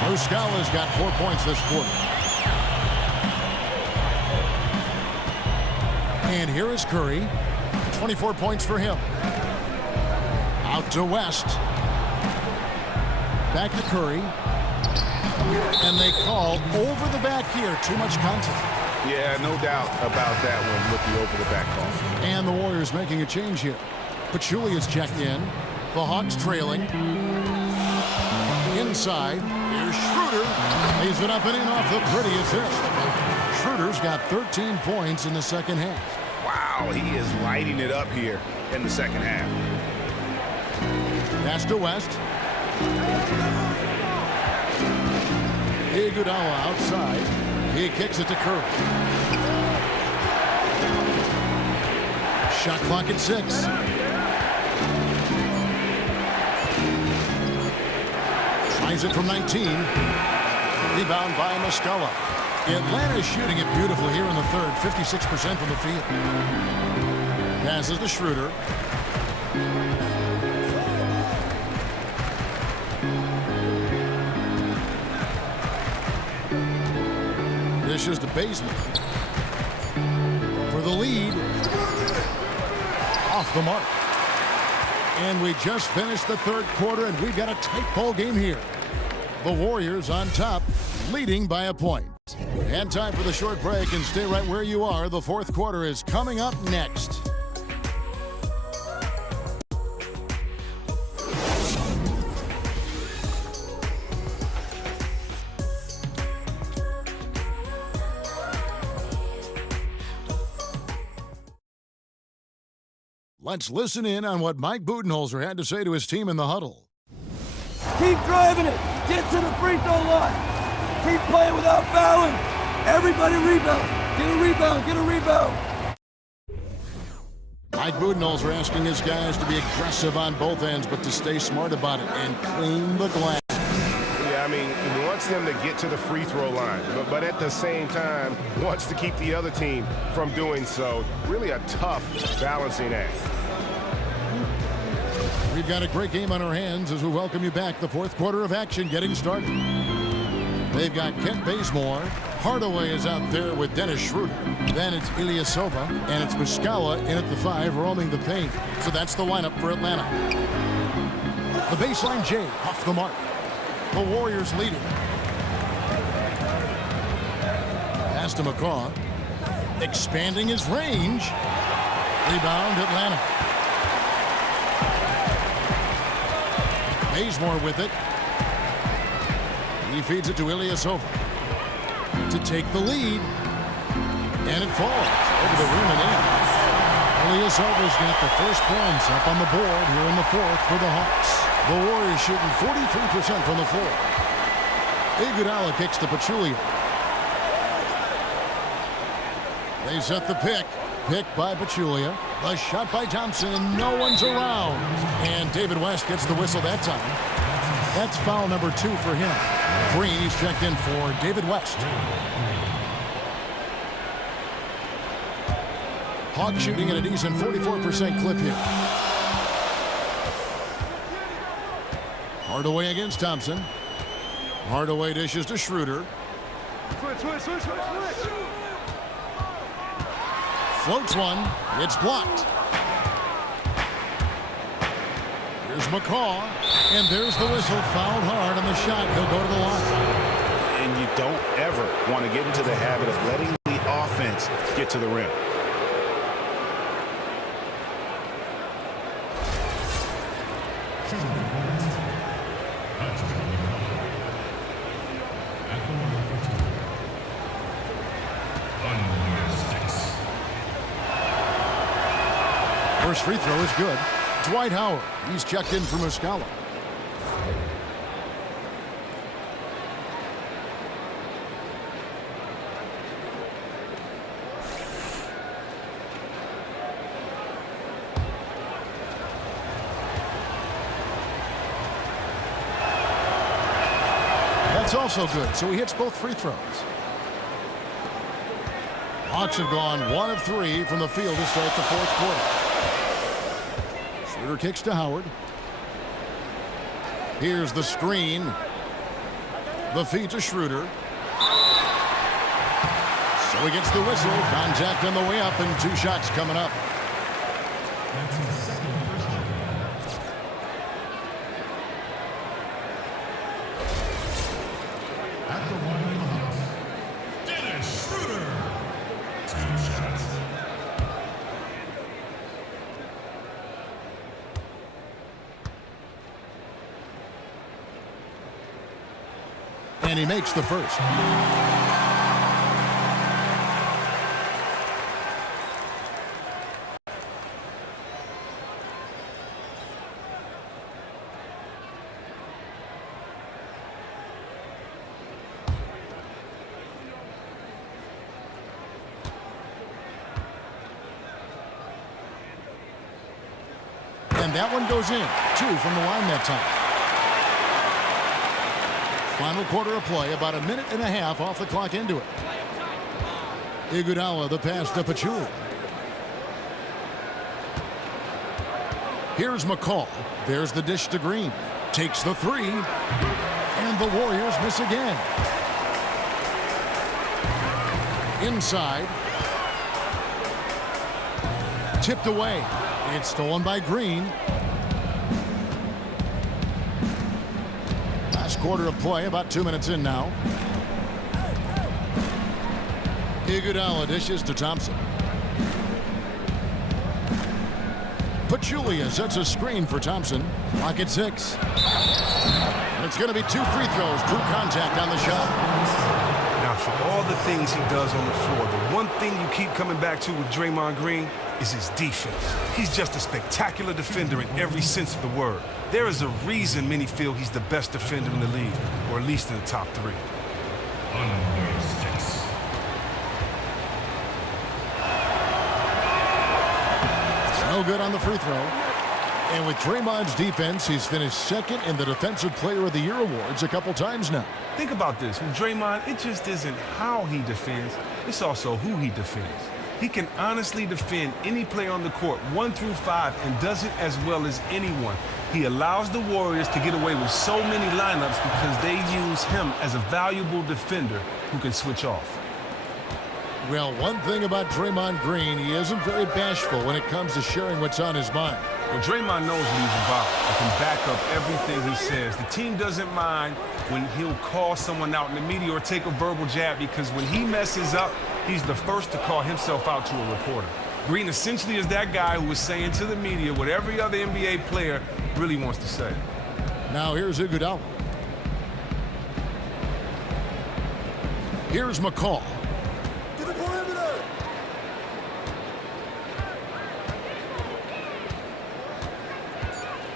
Muscala's got 4 points this quarter. And here is Curry. 24 points for him. Out to West. Back to Curry. And they call over the back here. Too much contact. Yeah, no doubt about that one with the over-the-back call. And the Warriors making a change here. Pachulia's checked in. The Hawks trailing. Inside. Here's Schroeder. Lays it up and in off the pretty assist. Schroeder's got 13 points in the second half. Wow, he is lighting it up here in the second half. Pass to West. Iguodala outside. He kicks it to Curry. Shot clock at 6. Tries it from 19. Rebound by Muscala. Atlanta is shooting it beautifully here in the third. 56% from the field. Passes to Schroeder. Dishes to Bazemore. For the lead. Off the mark. And we just finished the third quarter, and we've got a tight ball game here. The Warriors on top, leading by a point. And time for the short break, and stay right where you are. The fourth quarter is coming up next. Let's listen in on what Mike Budenholzer had to say to his team in the huddle. Keep driving it. Get to the free throw line. Keep playing without fouling. Everybody rebound. Get a rebound. Get a rebound. Mike Budenholzer asking his guys to be aggressive on both ends, but to stay smart about it and clean the glass. Yeah, I mean, he wants them to get to the free throw line, but at the same time, wants to keep the other team from doing so. Really a tough balancing act. We've got a great game on our hands as we welcome you back. The fourth quarter of action getting started. They've got Kent Bazemore. Hardaway is out there with Dennis Schroeder. Then it's Ilyasova, and it's Muscala in at the 5, roaming the paint. So that's the lineup for Atlanta. The baseline J off the mark. The Warriors leading. Pass to McCaw. Expanding his range. Rebound Atlanta. Bazemore with it. He feeds it to Ilyasova to take the lead. And it falls over the rim and in. Ilyasova's got the first points up on the board here in the fourth for the Hawks. The Warriors shooting 43% from the floor. Iguodala kicks to Pachulia. They set the pick. Pick by Pachulia. A shot by Thompson, and no one's around. And David West gets the whistle that time. That's foul number 2 for him. Green, he's checked in for David West. Hawks shooting at a decent 44% clip here. Hardaway against Thompson. Hardaway dishes to Schroeder. Switch. Floats one. It's blocked. Here's McCaw, and there's the whistle. Fouled hard on the shot. He'll go to the line. And you don't ever want to get into the habit of letting the offense get to the rim. First free throw is good. Dwight Howard. He's checked in for Muscala. That's also good, so he hits both free throws. Hawks have gone 1 of 3 from the field to start the fourth quarter. Schroeder kicks to Howard. Here's the screen. The feed to Schroeder. So he gets the whistle. Contact on the way up, and 2 shots coming up. At the line of the Hawks, Dennis Schroeder. 2 shots. And he makes the first. And that one goes in. 2 from the line that time. Final quarter of play, about 1.5 minutes off the clock into it. Iguodala, the pass to Pachulia. Here's McCaw. There's the dish to Green. Takes the 3. And the Warriors miss again. Inside. Tipped away. It's stolen by Green. Last quarter of play, about 2 minutes in now. Iguodala dishes to Thompson. Pachulia sets a screen for Thompson. Clock at 6. And it's going to be 2 free throws. True contact on the shot. Now, for all the things he does on the floor, the one thing you keep coming back to with Draymond Green is his defense. He's just a spectacular defender in every sense of the word. There is a reason many feel he's the best defender in the league, or at least in the top 3. No good on the free throw. And with Draymond's defense, he's finished second in the Defensive Player of the Year awards a couple times now. Think about this. With Draymond, it just isn't how he defends, it's also who he defends. He can honestly defend any player on the court 1 through 5 and does it as well as anyone. He allows the Warriors to get away with so many lineups because they use him as a valuable defender who can switch off. Well, one thing about Draymond Green, he isn't very bashful when it comes to sharing what's on his mind. Well, Draymond knows what he's about and can back up everything he says. The team doesn't mind when he'll call someone out in the media or take a verbal jab because when he messes up, he's the first to call himself out to a reporter. Green essentially is that guy who is saying to the media what every other NBA player really wants to say. Now here's Iguodala. Here's McCaw. To the perimeter.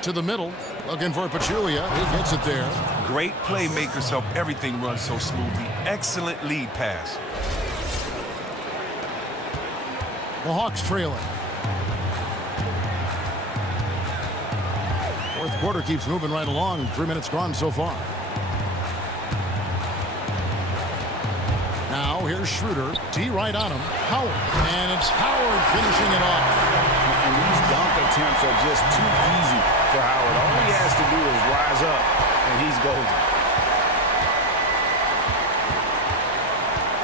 To the middle, looking for Pachulia. He gets it there. Great playmakers help everything run so smoothly. Excellent lead pass. The Hawks trailing. Fourth quarter keeps moving right along. 3 minutes gone so far. Now here's Schroeder. T right on him. Howard. And it's Howard finishing it off. And these dunk attempts are just too easy for Howard. All he has to do is rise up, and he's golden.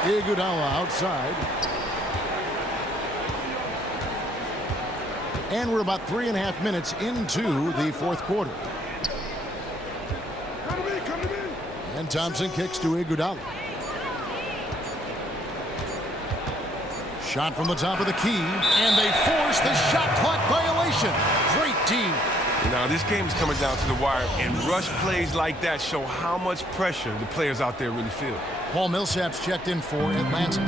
Iguodala outside. And we're about 3.5 minutes into the fourth quarter. And Thompson kicks to Iguodala. Shot from the top of the key, and they force the shot clock violation. Great D. Now, this game is coming down to the wire, and rush plays like that show how much pressure the players out there really feel. Paul Millsap's checked in for Atlanta.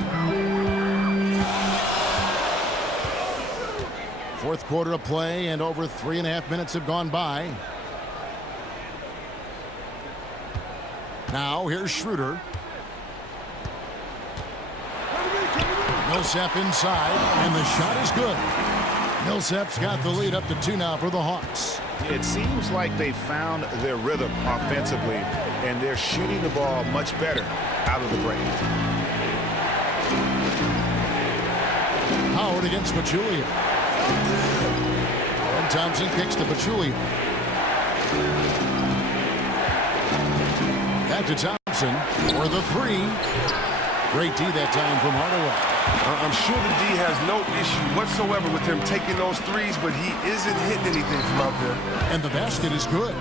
Fourth quarter of play, and over 3.5 minutes have gone by. Now, here's Schroeder. Millsap inside, and the shot is good. Millsap's got the lead up to 2 now for the Hawks. It seems like they found their rhythm offensively, and they're shooting the ball much better out of the break. Howard against Pachulia. And Thompson kicks to Pachulia. Back to Thompson for the 3. Great D that time from Hardaway. I'm sure the D has no issue whatsoever with him taking those threes, but he isn't hitting anything from out there. And the basket is good.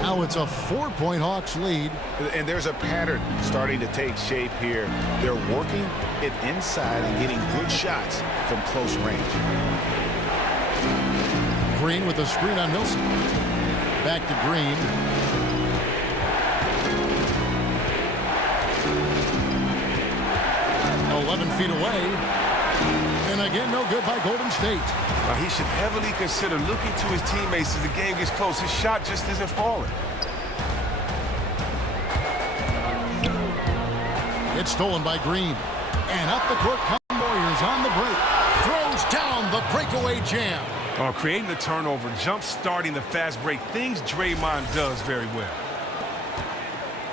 Now it's a 4-point Hawks lead. And there's a pattern starting to take shape here. They're working it inside and getting good shots from close range. Green with a screen on Millsap. Back to Green. Feet away, and again no good by Golden State. He should heavily consider looking to his teammates as the game gets close. His shot just isn't falling. It's stolen by Green, and up the court come Warriors on the break. Throws down the breakaway jam. Creating the turnover, jump starting the fast break, things Draymond does very well.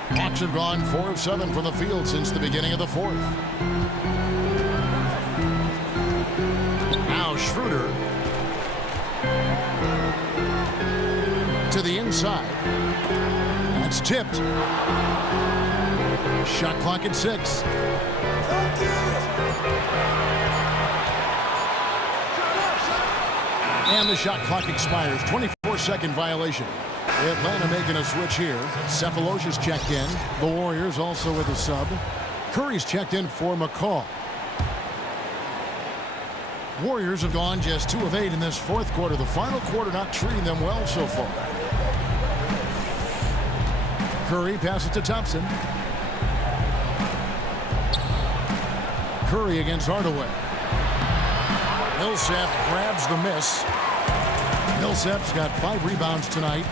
Hawks have gone 4 of 7 from the field since the beginning of the fourth. Now Schroeder to the inside. That's tipped. Shot clock at 6. And the shot clock expires. 24-second violation. Atlanta making a switch here. Cephalosha's checked in. The Warriors also with a sub. Curry's checked in for McCall. Warriors have gone just 2 of 8 in this fourth quarter. The final quarter not treating them well so far. Curry passes to Thompson. Curry against Hardaway. Millsap grabs the miss. Millsap's got 5 rebounds tonight.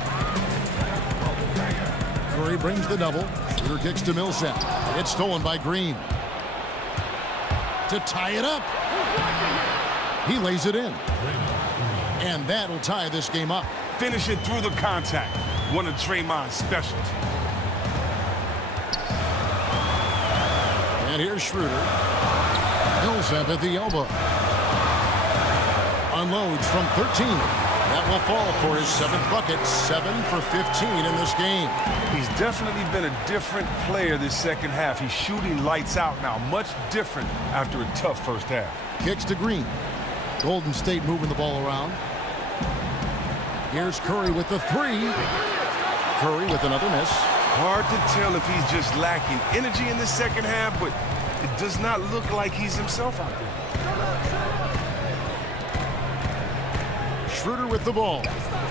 Curry brings the double. Shooter kicks to Millsap. It's stolen by Green. To tie it up. He lays it in. And that'll tie this game up. Finish it through the contact. One of Draymond's specialties. And here's Schroeder. Millsap at the elbow. Unloads from 13. That will fall for his 7th bucket. 7 for 15 in this game. He's definitely been a different player this second half. He's shooting lights out now. Much different after a tough first half. Kicks to Green. Golden State moving the ball around. Here's Curry with the 3. Curry with another miss. Hard to tell if he's just lacking energy in the second half, but it does not look like he's himself out there. Schroeder with the ball.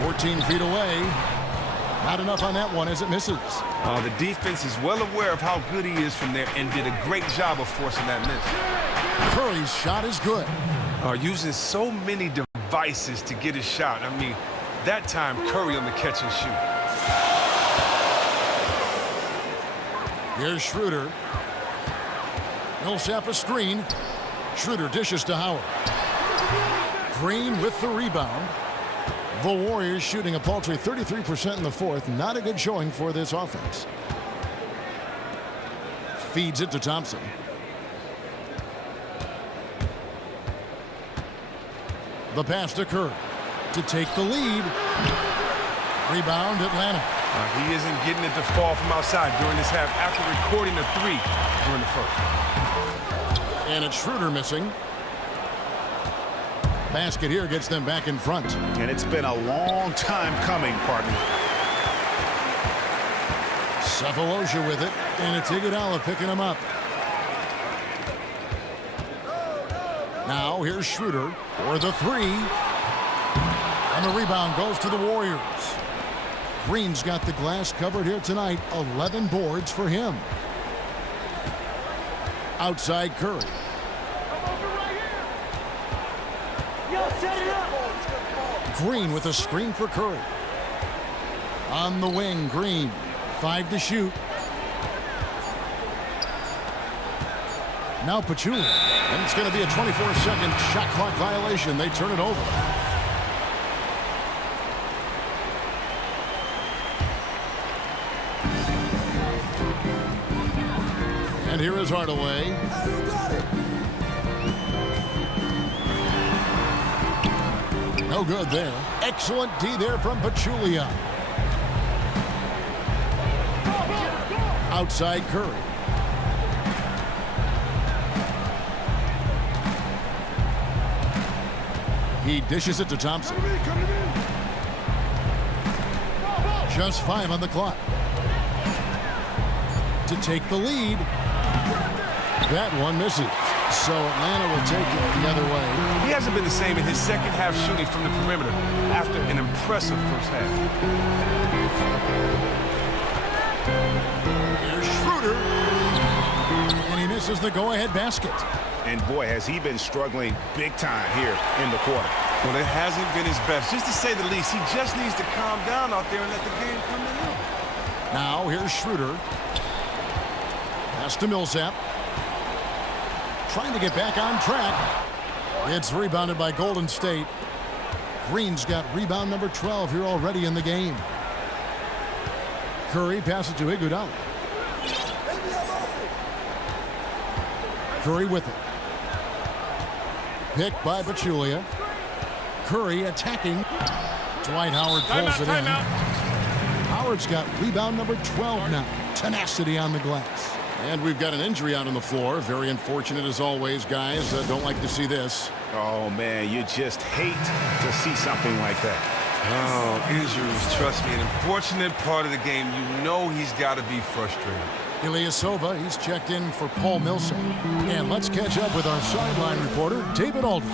14 feet away. Not enough on that one as it misses. The defense is well aware of how good he is from there and did a great job of forcing that miss. Curry's shot is good. Using so many devices to get his shot. I mean, that time Curry on the catch and shoot. Here's Schroeder. Millsap a screen. Schroeder dishes to Howard. Green with the rebound. The Warriors shooting a paltry 33% in the fourth. Not a good showing for this offense. Feeds it to Thompson. The pass to Kerr to take the lead. Rebound Atlanta. He isn't getting it to fall from outside during this half after recording a 3 during the first. And it's Schroeder missing. Basket here gets them back in front. And it's been a long time coming, partner. Cephalosha with it, and it's Iguodala picking him up. Now here's Schroeder for the three. And the rebound goes to the Warriors. Green's got the glass covered here tonight. 11 boards for him. Outside Curry. Green with a screen for Curry. On the wing, Green. 5 to shoot. Now Pachulia. And it's going to be a 24-second shot clock violation. They turn it over. And here is Hardaway. No good there. Excellent D there from Pachulia. Outside Curry. He dishes it to Thompson. Just 5 on the clock. To take the lead. That one misses. So Atlanta will take it the other way. He hasn't been the same in his second half shooting from the perimeter after an impressive first half. Here's Schroeder. And he misses the go-ahead basket. And boy, has he been struggling big time here in the quarter. Well, it hasn't been his best, just to say the least. He just needs to calm down out there and let the game come to him. Now here's Schroeder. Pass to Millsap. Trying to get back on track. It's rebounded by Golden State. Green's got rebound number 12 here already in the game. Curry passes to Iguodala. Curry with it. Picked by Pachulia. Curry attacking. Dwight Howard pulls it in. Howard's got rebound number 12 now. Tenacity on the glass. And we've got an injury out on the floor. Very unfortunate as always, guys. Don't like to see this. Oh, man, you just hate to see something like that. Oh, injuries, trust me, an unfortunate part of the game. You know he's got to be frustrated. Ilyasova, he's checked in for Paul Millsap. And let's catch up with our sideline reporter, David Aldridge.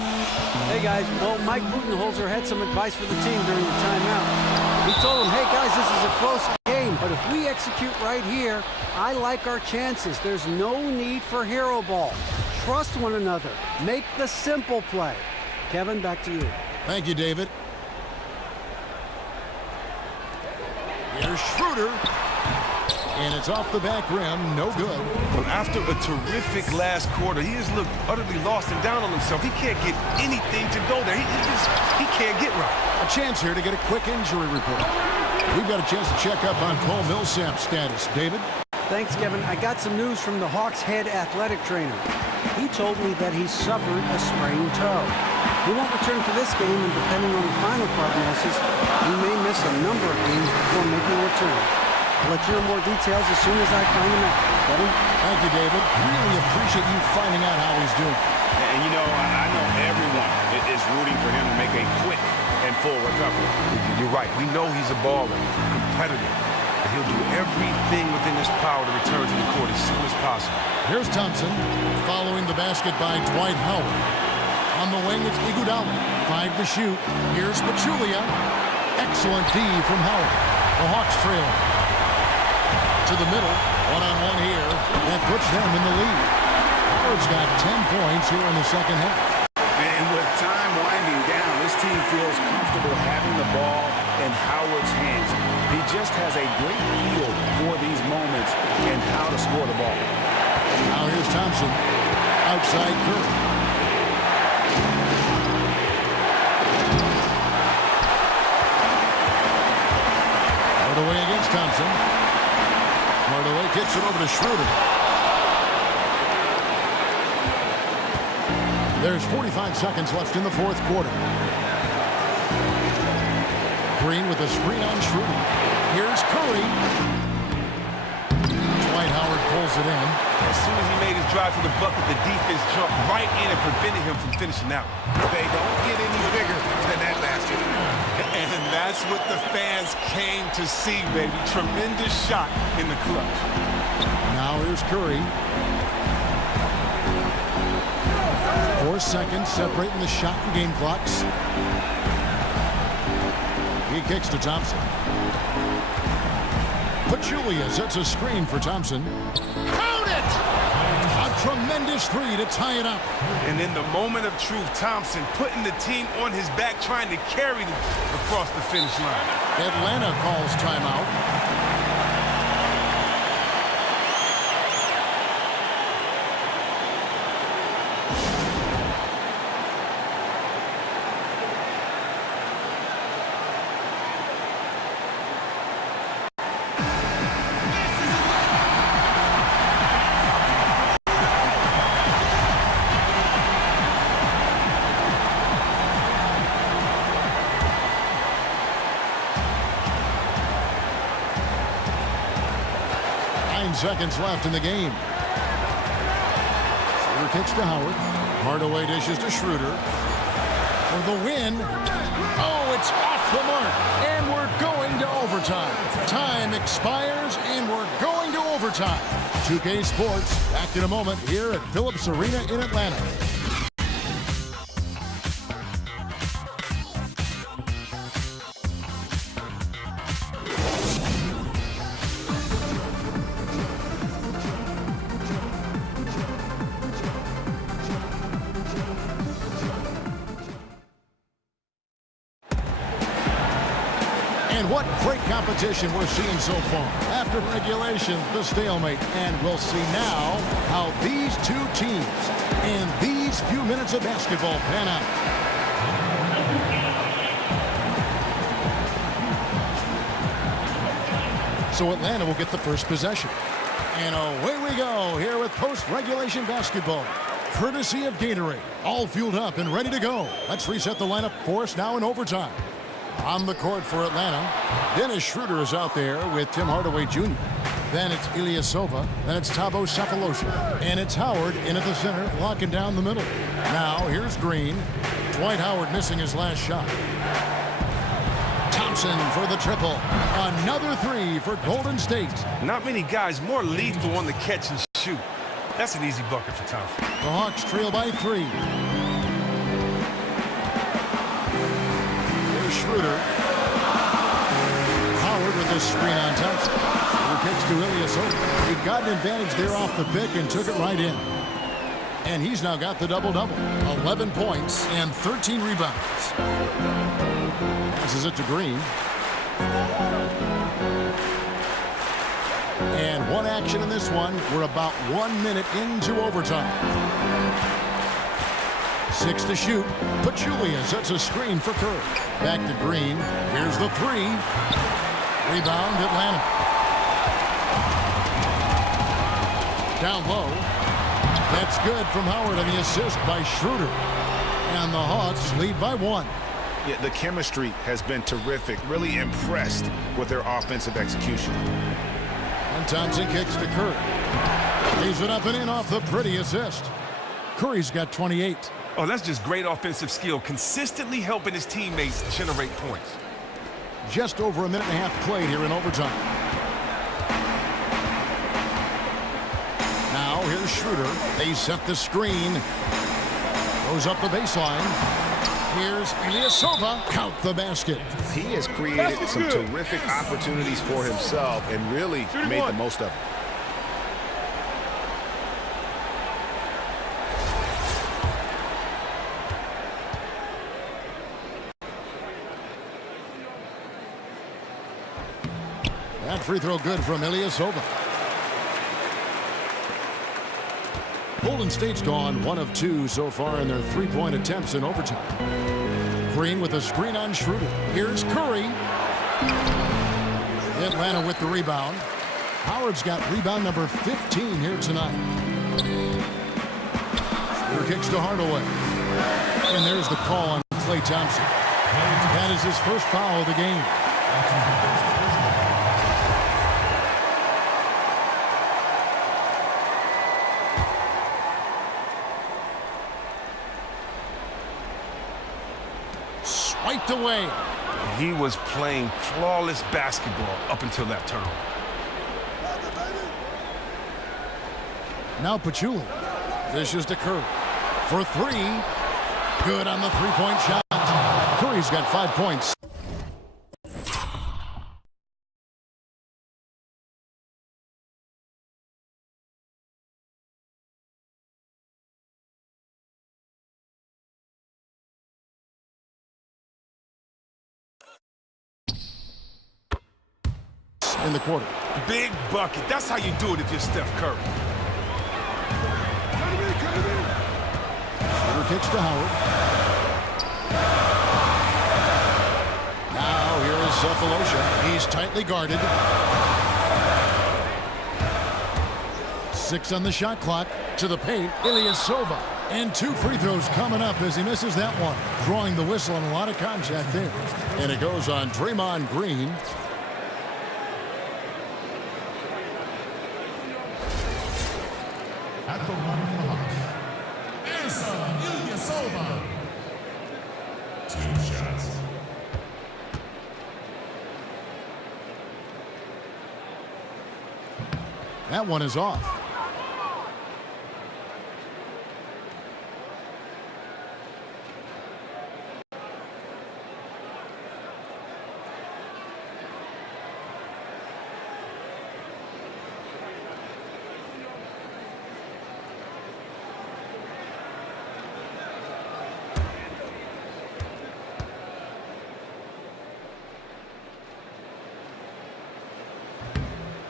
Hey, guys. Well, Mike Budenholzer had some advice for the team during the timeout. He told them, hey, guys, this is a close game, but if we execute right here, I like our chances. There's no need for hero ball. Trust one another. Make the simple play. Kevin, back to you. Thank you, David. Here's Schroeder. And it's off the back rim. No good. Well, after a terrific last quarter, he has looked utterly lost and down on himself. He can't get anything to go there. He can't get right. A chance here to get a quick injury report. We've got a chance to check up on Paul Millsap's status. David? Thanks, Kevin. I got some news from the Hawks' head athletic trainer. He told me that he suffered a sprained toe. He won't return for this game, and depending on the final prognosis, he may miss a number of games before making a return. I'll let you know more details as soon as I find him out. Kevin? Thank you, David. Really appreciate you finding out how he's doing. And, you know, I know everyone is rooting for him to make a quick and full recovery. You're right. We know he's a baller, competitive. And he'll do everything within his power to return to the court as soon as possible. Here's Thompson following the basket by Dwight Howard. On the wing, it's Iguodala. 5 to shoot. Here's Pachulia. Excellent D from Howard. The Hawks trail to the middle. One-on-one here. That puts them in the lead. Howard's got 10 points here in the second half. And with time winding down, this team feels comfortable having the ball in Howard's hands. He just has a great feel for these moments and how to score the ball. Now here's Thompson. Outside Curry. Hardaway against Thompson. Hardaway kicks it over to Schroeder. There's 45 seconds left in the fourth quarter. Green with a screen on Schroeder. Here's Curry. Dwight Howard pulls it in. As soon as he made his drive to the bucket, the defense jumped right in and prevented him from finishing out. They don't get any bigger than that basket. And that's what the fans came to see, baby. Tremendous shot in the clutch. Now here's Curry. 4 seconds separating the shot and game clocks. He kicks to Thompson. Pachulia sets a screen for Thompson. Count it! A tremendous three to tie it up. And in the moment of truth, Thompson putting the team on his back, trying to carry them across the finish line. Atlanta calls timeout. Seconds left in the game. Schroeder kicks to Howard. Hardaway dishes to Schroeder. For the win. Oh, it's off the mark. And we're going to overtime. Time expires, and we're going to overtime. 2K Sports, back in a moment here at Phillips Arena in Atlanta. And what great competition we're seeing so far. After regulation, the stalemate. And we'll see now how these two teams and these few minutes of basketball pan out. So Atlanta will get the first possession. And away we go here with post-regulation basketball. Courtesy of Gatorade. All fueled up and ready to go. Let's reset the lineup for us now in overtime. On the court for Atlanta, Dennis Schroeder is out there with Tim Hardaway Jr. Then it's Ilyasova. Then it's Thabo Sefolosha. And it's Howard in at the center, locking down the middle. Now here's Green. Dwight Howard missing his last shot. Thompson for the triple. Another three for Golden State. Not many guys more lethal on the catch and shoot. That's an easy bucket for Thompson. The Hawks trail by 3. Schroeder. Howard with this screen on Thompson. Schroeder kicks to Ilyasova. He got an advantage there off the pick and took it right in. And he's now got the double-double. 11 points and 13 rebounds. Passes it to Green. And one action in this one. We're about 1 minute into overtime. 6 to shoot. Pachulia sets a screen for Curry. Back to Green. Here's the three. Rebound, Atlanta. Down low. That's good from Howard on the assist by Schroeder. And the Hawks lead by 1. Yeah, the chemistry has been terrific. Really impressed with their offensive execution. And Thompson kicks to Curry. Lays it up and in off the pretty assist. Curry's got 28. Oh, that's just great offensive skill, consistently helping his teammates generate points. Just over a minute and a half played here in overtime. Now here's Schroeder. They set the screen. Goes up the baseline. Here's Ilyasova. Count the basket. He has created some terrific opportunities for himself and really made the most of it. That free throw good from Ilyasova. Golden State's gone 1 of 2 so far in their three-point attempts in overtime. Green with a screen on Schroeder. Here's Curry. Atlanta with the rebound. Howard's got rebound number 15 here tonight. Schroeder kicks to Hardaway. And there's the call on Klay Thompson. That is his first foul of the game. knocked away. He was playing flawless basketball up until that turnover. Now Pachulia. Dishes to Curry. For three. Good on the three-point shot. Curry's got 5 points. In the quarter. Big bucket. That's how you do it if you're Steph Curry. Shooter kicks to Howard. Now here is Cephalosha. He's tightly guarded. 6 on the shot clock. To the paint, Ilyasova. And 2 free throws coming up as he misses that one. Drawing the whistle and a lot of contact there. And it goes on Draymond Green. At the line of the Hawks, Ilyasova. 2 shots. That one is off.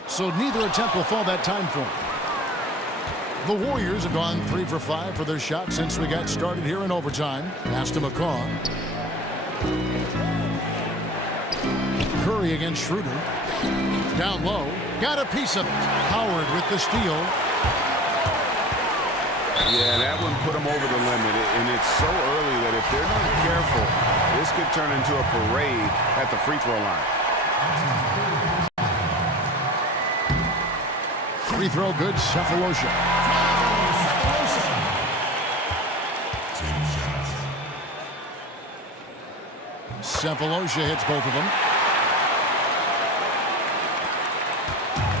So neither attempt will fall that time for him. The Warriors have gone 3 for 5 for their shot since we got started here in overtime. Pass to McCaw. Curry against Schroeder. Down low. Got a piece of it. Howard with the steal. Yeah, that one put them over the limit, and it's so early that if they're not careful, this could turn into a parade at the free throw line. Free throw good, Cephalosha. 2 shots. Cephalosha hits both of them.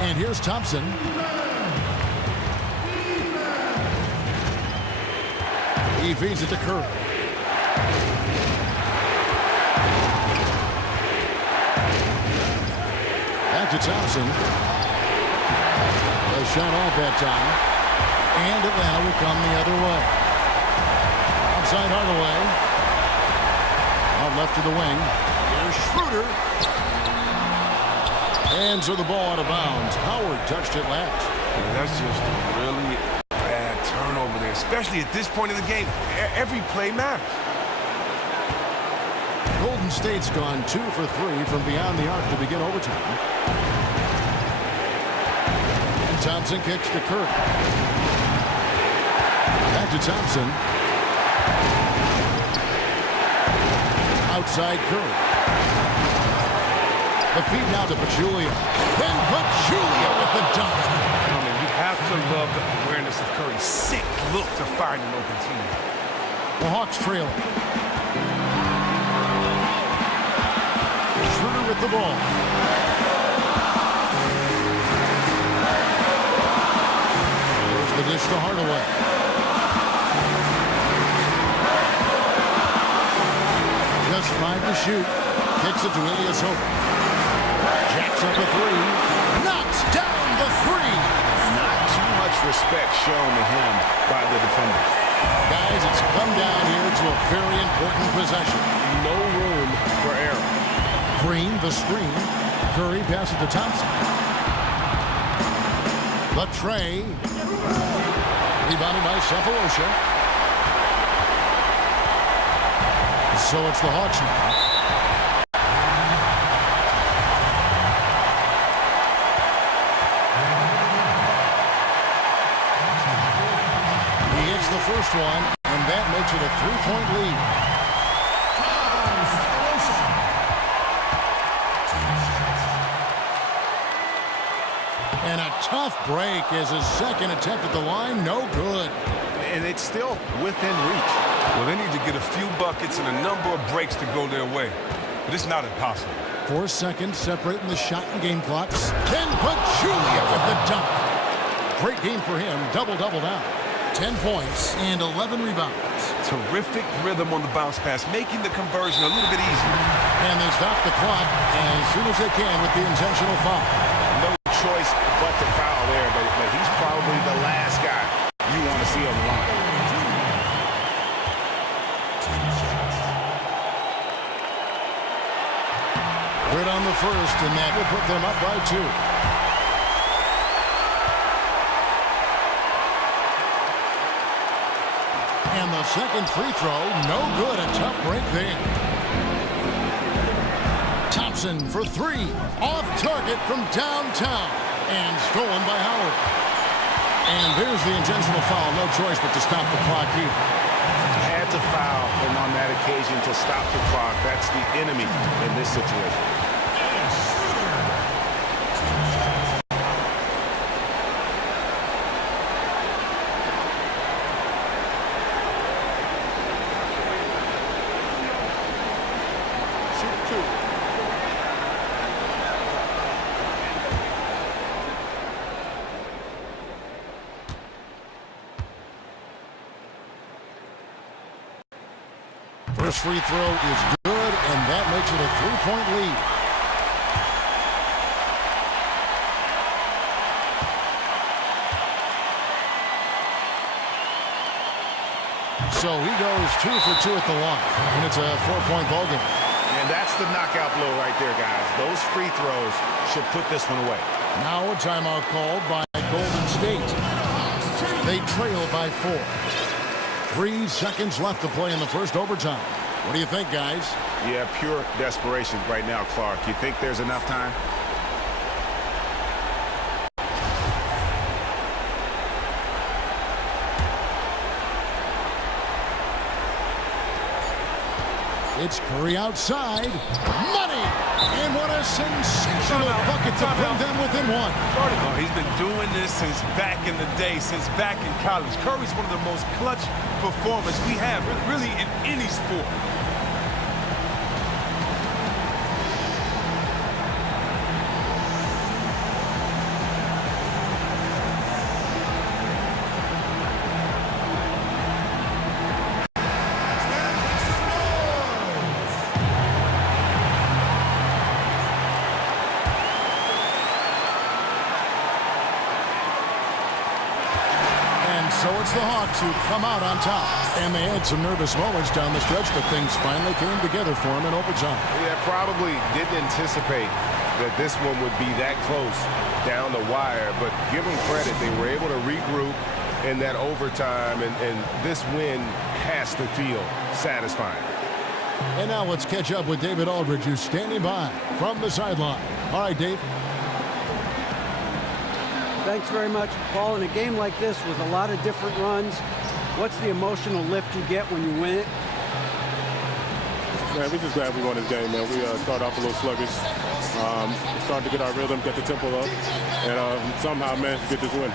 And here's Thompson. He feeds it to Curry. Back to Thompson. A shot off that time. And Atlanta will come the other way. Outside Hardaway. Out left to the wing. Here's Schroeder. And so the ball out of bounds. Howard touched it last. Yeah, that's just a really bad turnover there, especially at this point in the game. Every play matters. Golden State's gone 2 for 3 from beyond the arc to begin overtime. And Thompson kicks to Curry. Back to Thompson. Outside Curry. The feed now to Pachulia. Then Pachulia with the dunk. I mean, you have to love the awareness of Curry's sick look to find an open team. The Hawks trail. Schroeder with the ball. There's the dish to Hardaway. Just 5 to shoot. Kicks it to Ilyasova. Jacks up a 3. Knocks down the 3. Not too much respect shown to him by the defender. Guys, it's come down here to a very important possession. No room for error. Green, the screen. Curry passes to Thompson. The tray. Rebounded by Cephalosha. So it's the Hawks now. He hits the first one, and that makes it a 3-point lead. And a tough break as his second attempt at the line, no good. And it's still within reach. Well, they need to get a few buckets and a number of breaks to go their way. But it's not impossible. 4 seconds separating the shot and game clocks. Ken Pachulia with the dunk. Great game for him. Double-double now. 10 points and 11 rebounds. Terrific rhythm on the bounce pass, making the conversion a little bit easier. And they stop the clock as soon as they can with the intentional foul. No choice but to foul there, but he's probably the last guy you want to see on the line. Good on the first, and that will put them up by 2. And the second free throw, no good. A tough break there. Thompson for 3. Off target from downtown. And stolen by Howard. And there's the intentional foul. No choice but to stop the clock here. Had to foul, and on that occasion to stop the clock. That's the enemy in this situation. First free throw is good, and that makes it a 3-point lead. So he goes 2 for 2 at the line, and it's a 4-point ball game. And that's the knockout blow right there, guys. Those free throws should put this one away. Now a timeout called by Golden State. They trail by 4. 3 seconds left to play in the first overtime. What do you think, guys? Yeah, pure desperation right now, Clark. You think there's enough time? It's Curry outside. Money! And what a sensational bucket to bring them within 1. Oh, he's been doing this since back in the day, since back in college. Curry's one of the most clutch performers we have, really, in any sport. So it's the Hawks who come out on top. And they had some nervous moments down the stretch, but things finally came together for them in overtime. Yeah, probably didn't anticipate that this one would be that close down the wire. But give them credit. They were able to regroup in that overtime, and this win has to feel satisfying. And now let's catch up with David Aldridge, who's standing by from the sideline. All right, Dave. Thanks very much, Paul. In a game like this with a lot of different runs, what's the emotional lift you get when you win it? Man, we're just glad we won this game, man. We started off a little sluggish. We started to get our rhythm, get the tempo up, and somehow managed to get this win.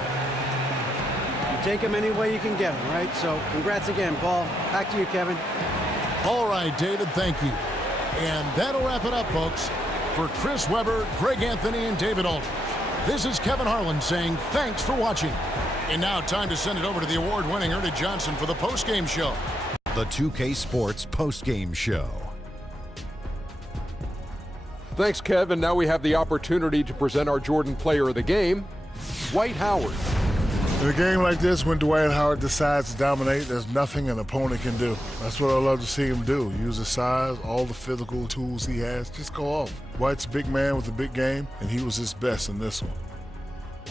You take them any way you can get them, right? So congrats again, Paul. Back to you, Kevin. All right, David, thank you. And that'll wrap it up, folks. For Chris Webber, Greg Anthony, and David Aldridge, this is Kevin Harlan saying thanks for watching. And now time to send it over to the award-winning Ernie Johnson for the post-game show. The 2K Sports post-game show. Thanks, Kevin. Now we have the opportunity to present our Jordan Player of the Game, Dwight Howard. In a game like this, when Dwight Howard decides to dominate, there's nothing an opponent can do. That's what I love to see him do. Use his size, all the physical tools he has, just go off. Dwight's a big man with a big game, and he was his best in this one.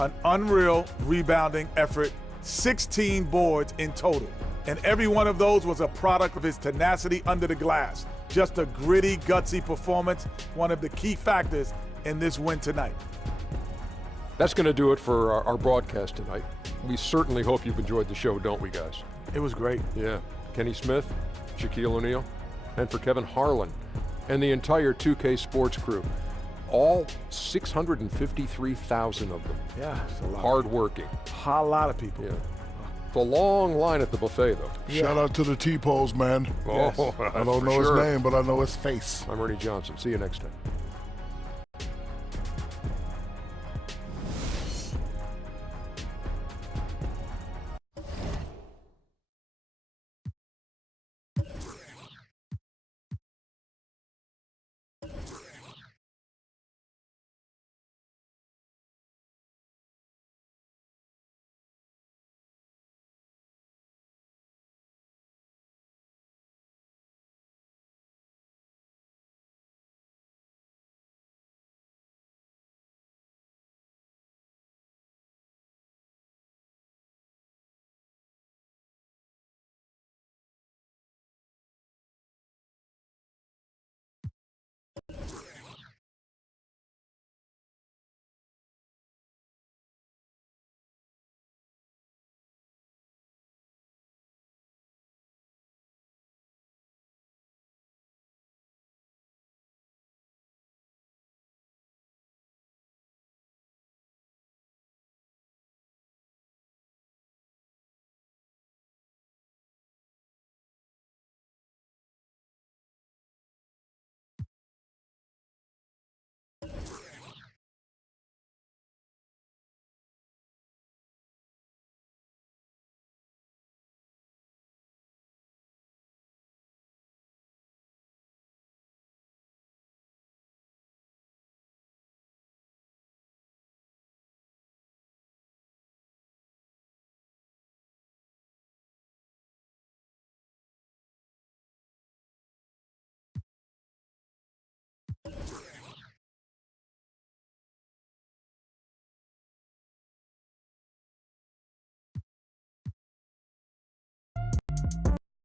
An unreal rebounding effort, 16 boards in total. And every one of those was a product of his tenacity under the glass. Just a gritty, gutsy performance, one of the key factors in this win tonight. That's going to do it for our broadcast tonight. We certainly hope you've enjoyed the show, don't we, guys? It was great. Yeah. Kenny Smith, Shaquille O'Neal, and for Kevin Harlan and the entire 2K Sports crew. All 653,000 of them. Yeah, it's a lot. Hard-working. A lot of people. Yeah. It's a long line at the buffet, though. Shout out to the T-Poles, man. Oh, I don't know his name, but I know his face. I'm Ernie Johnson. See you next time.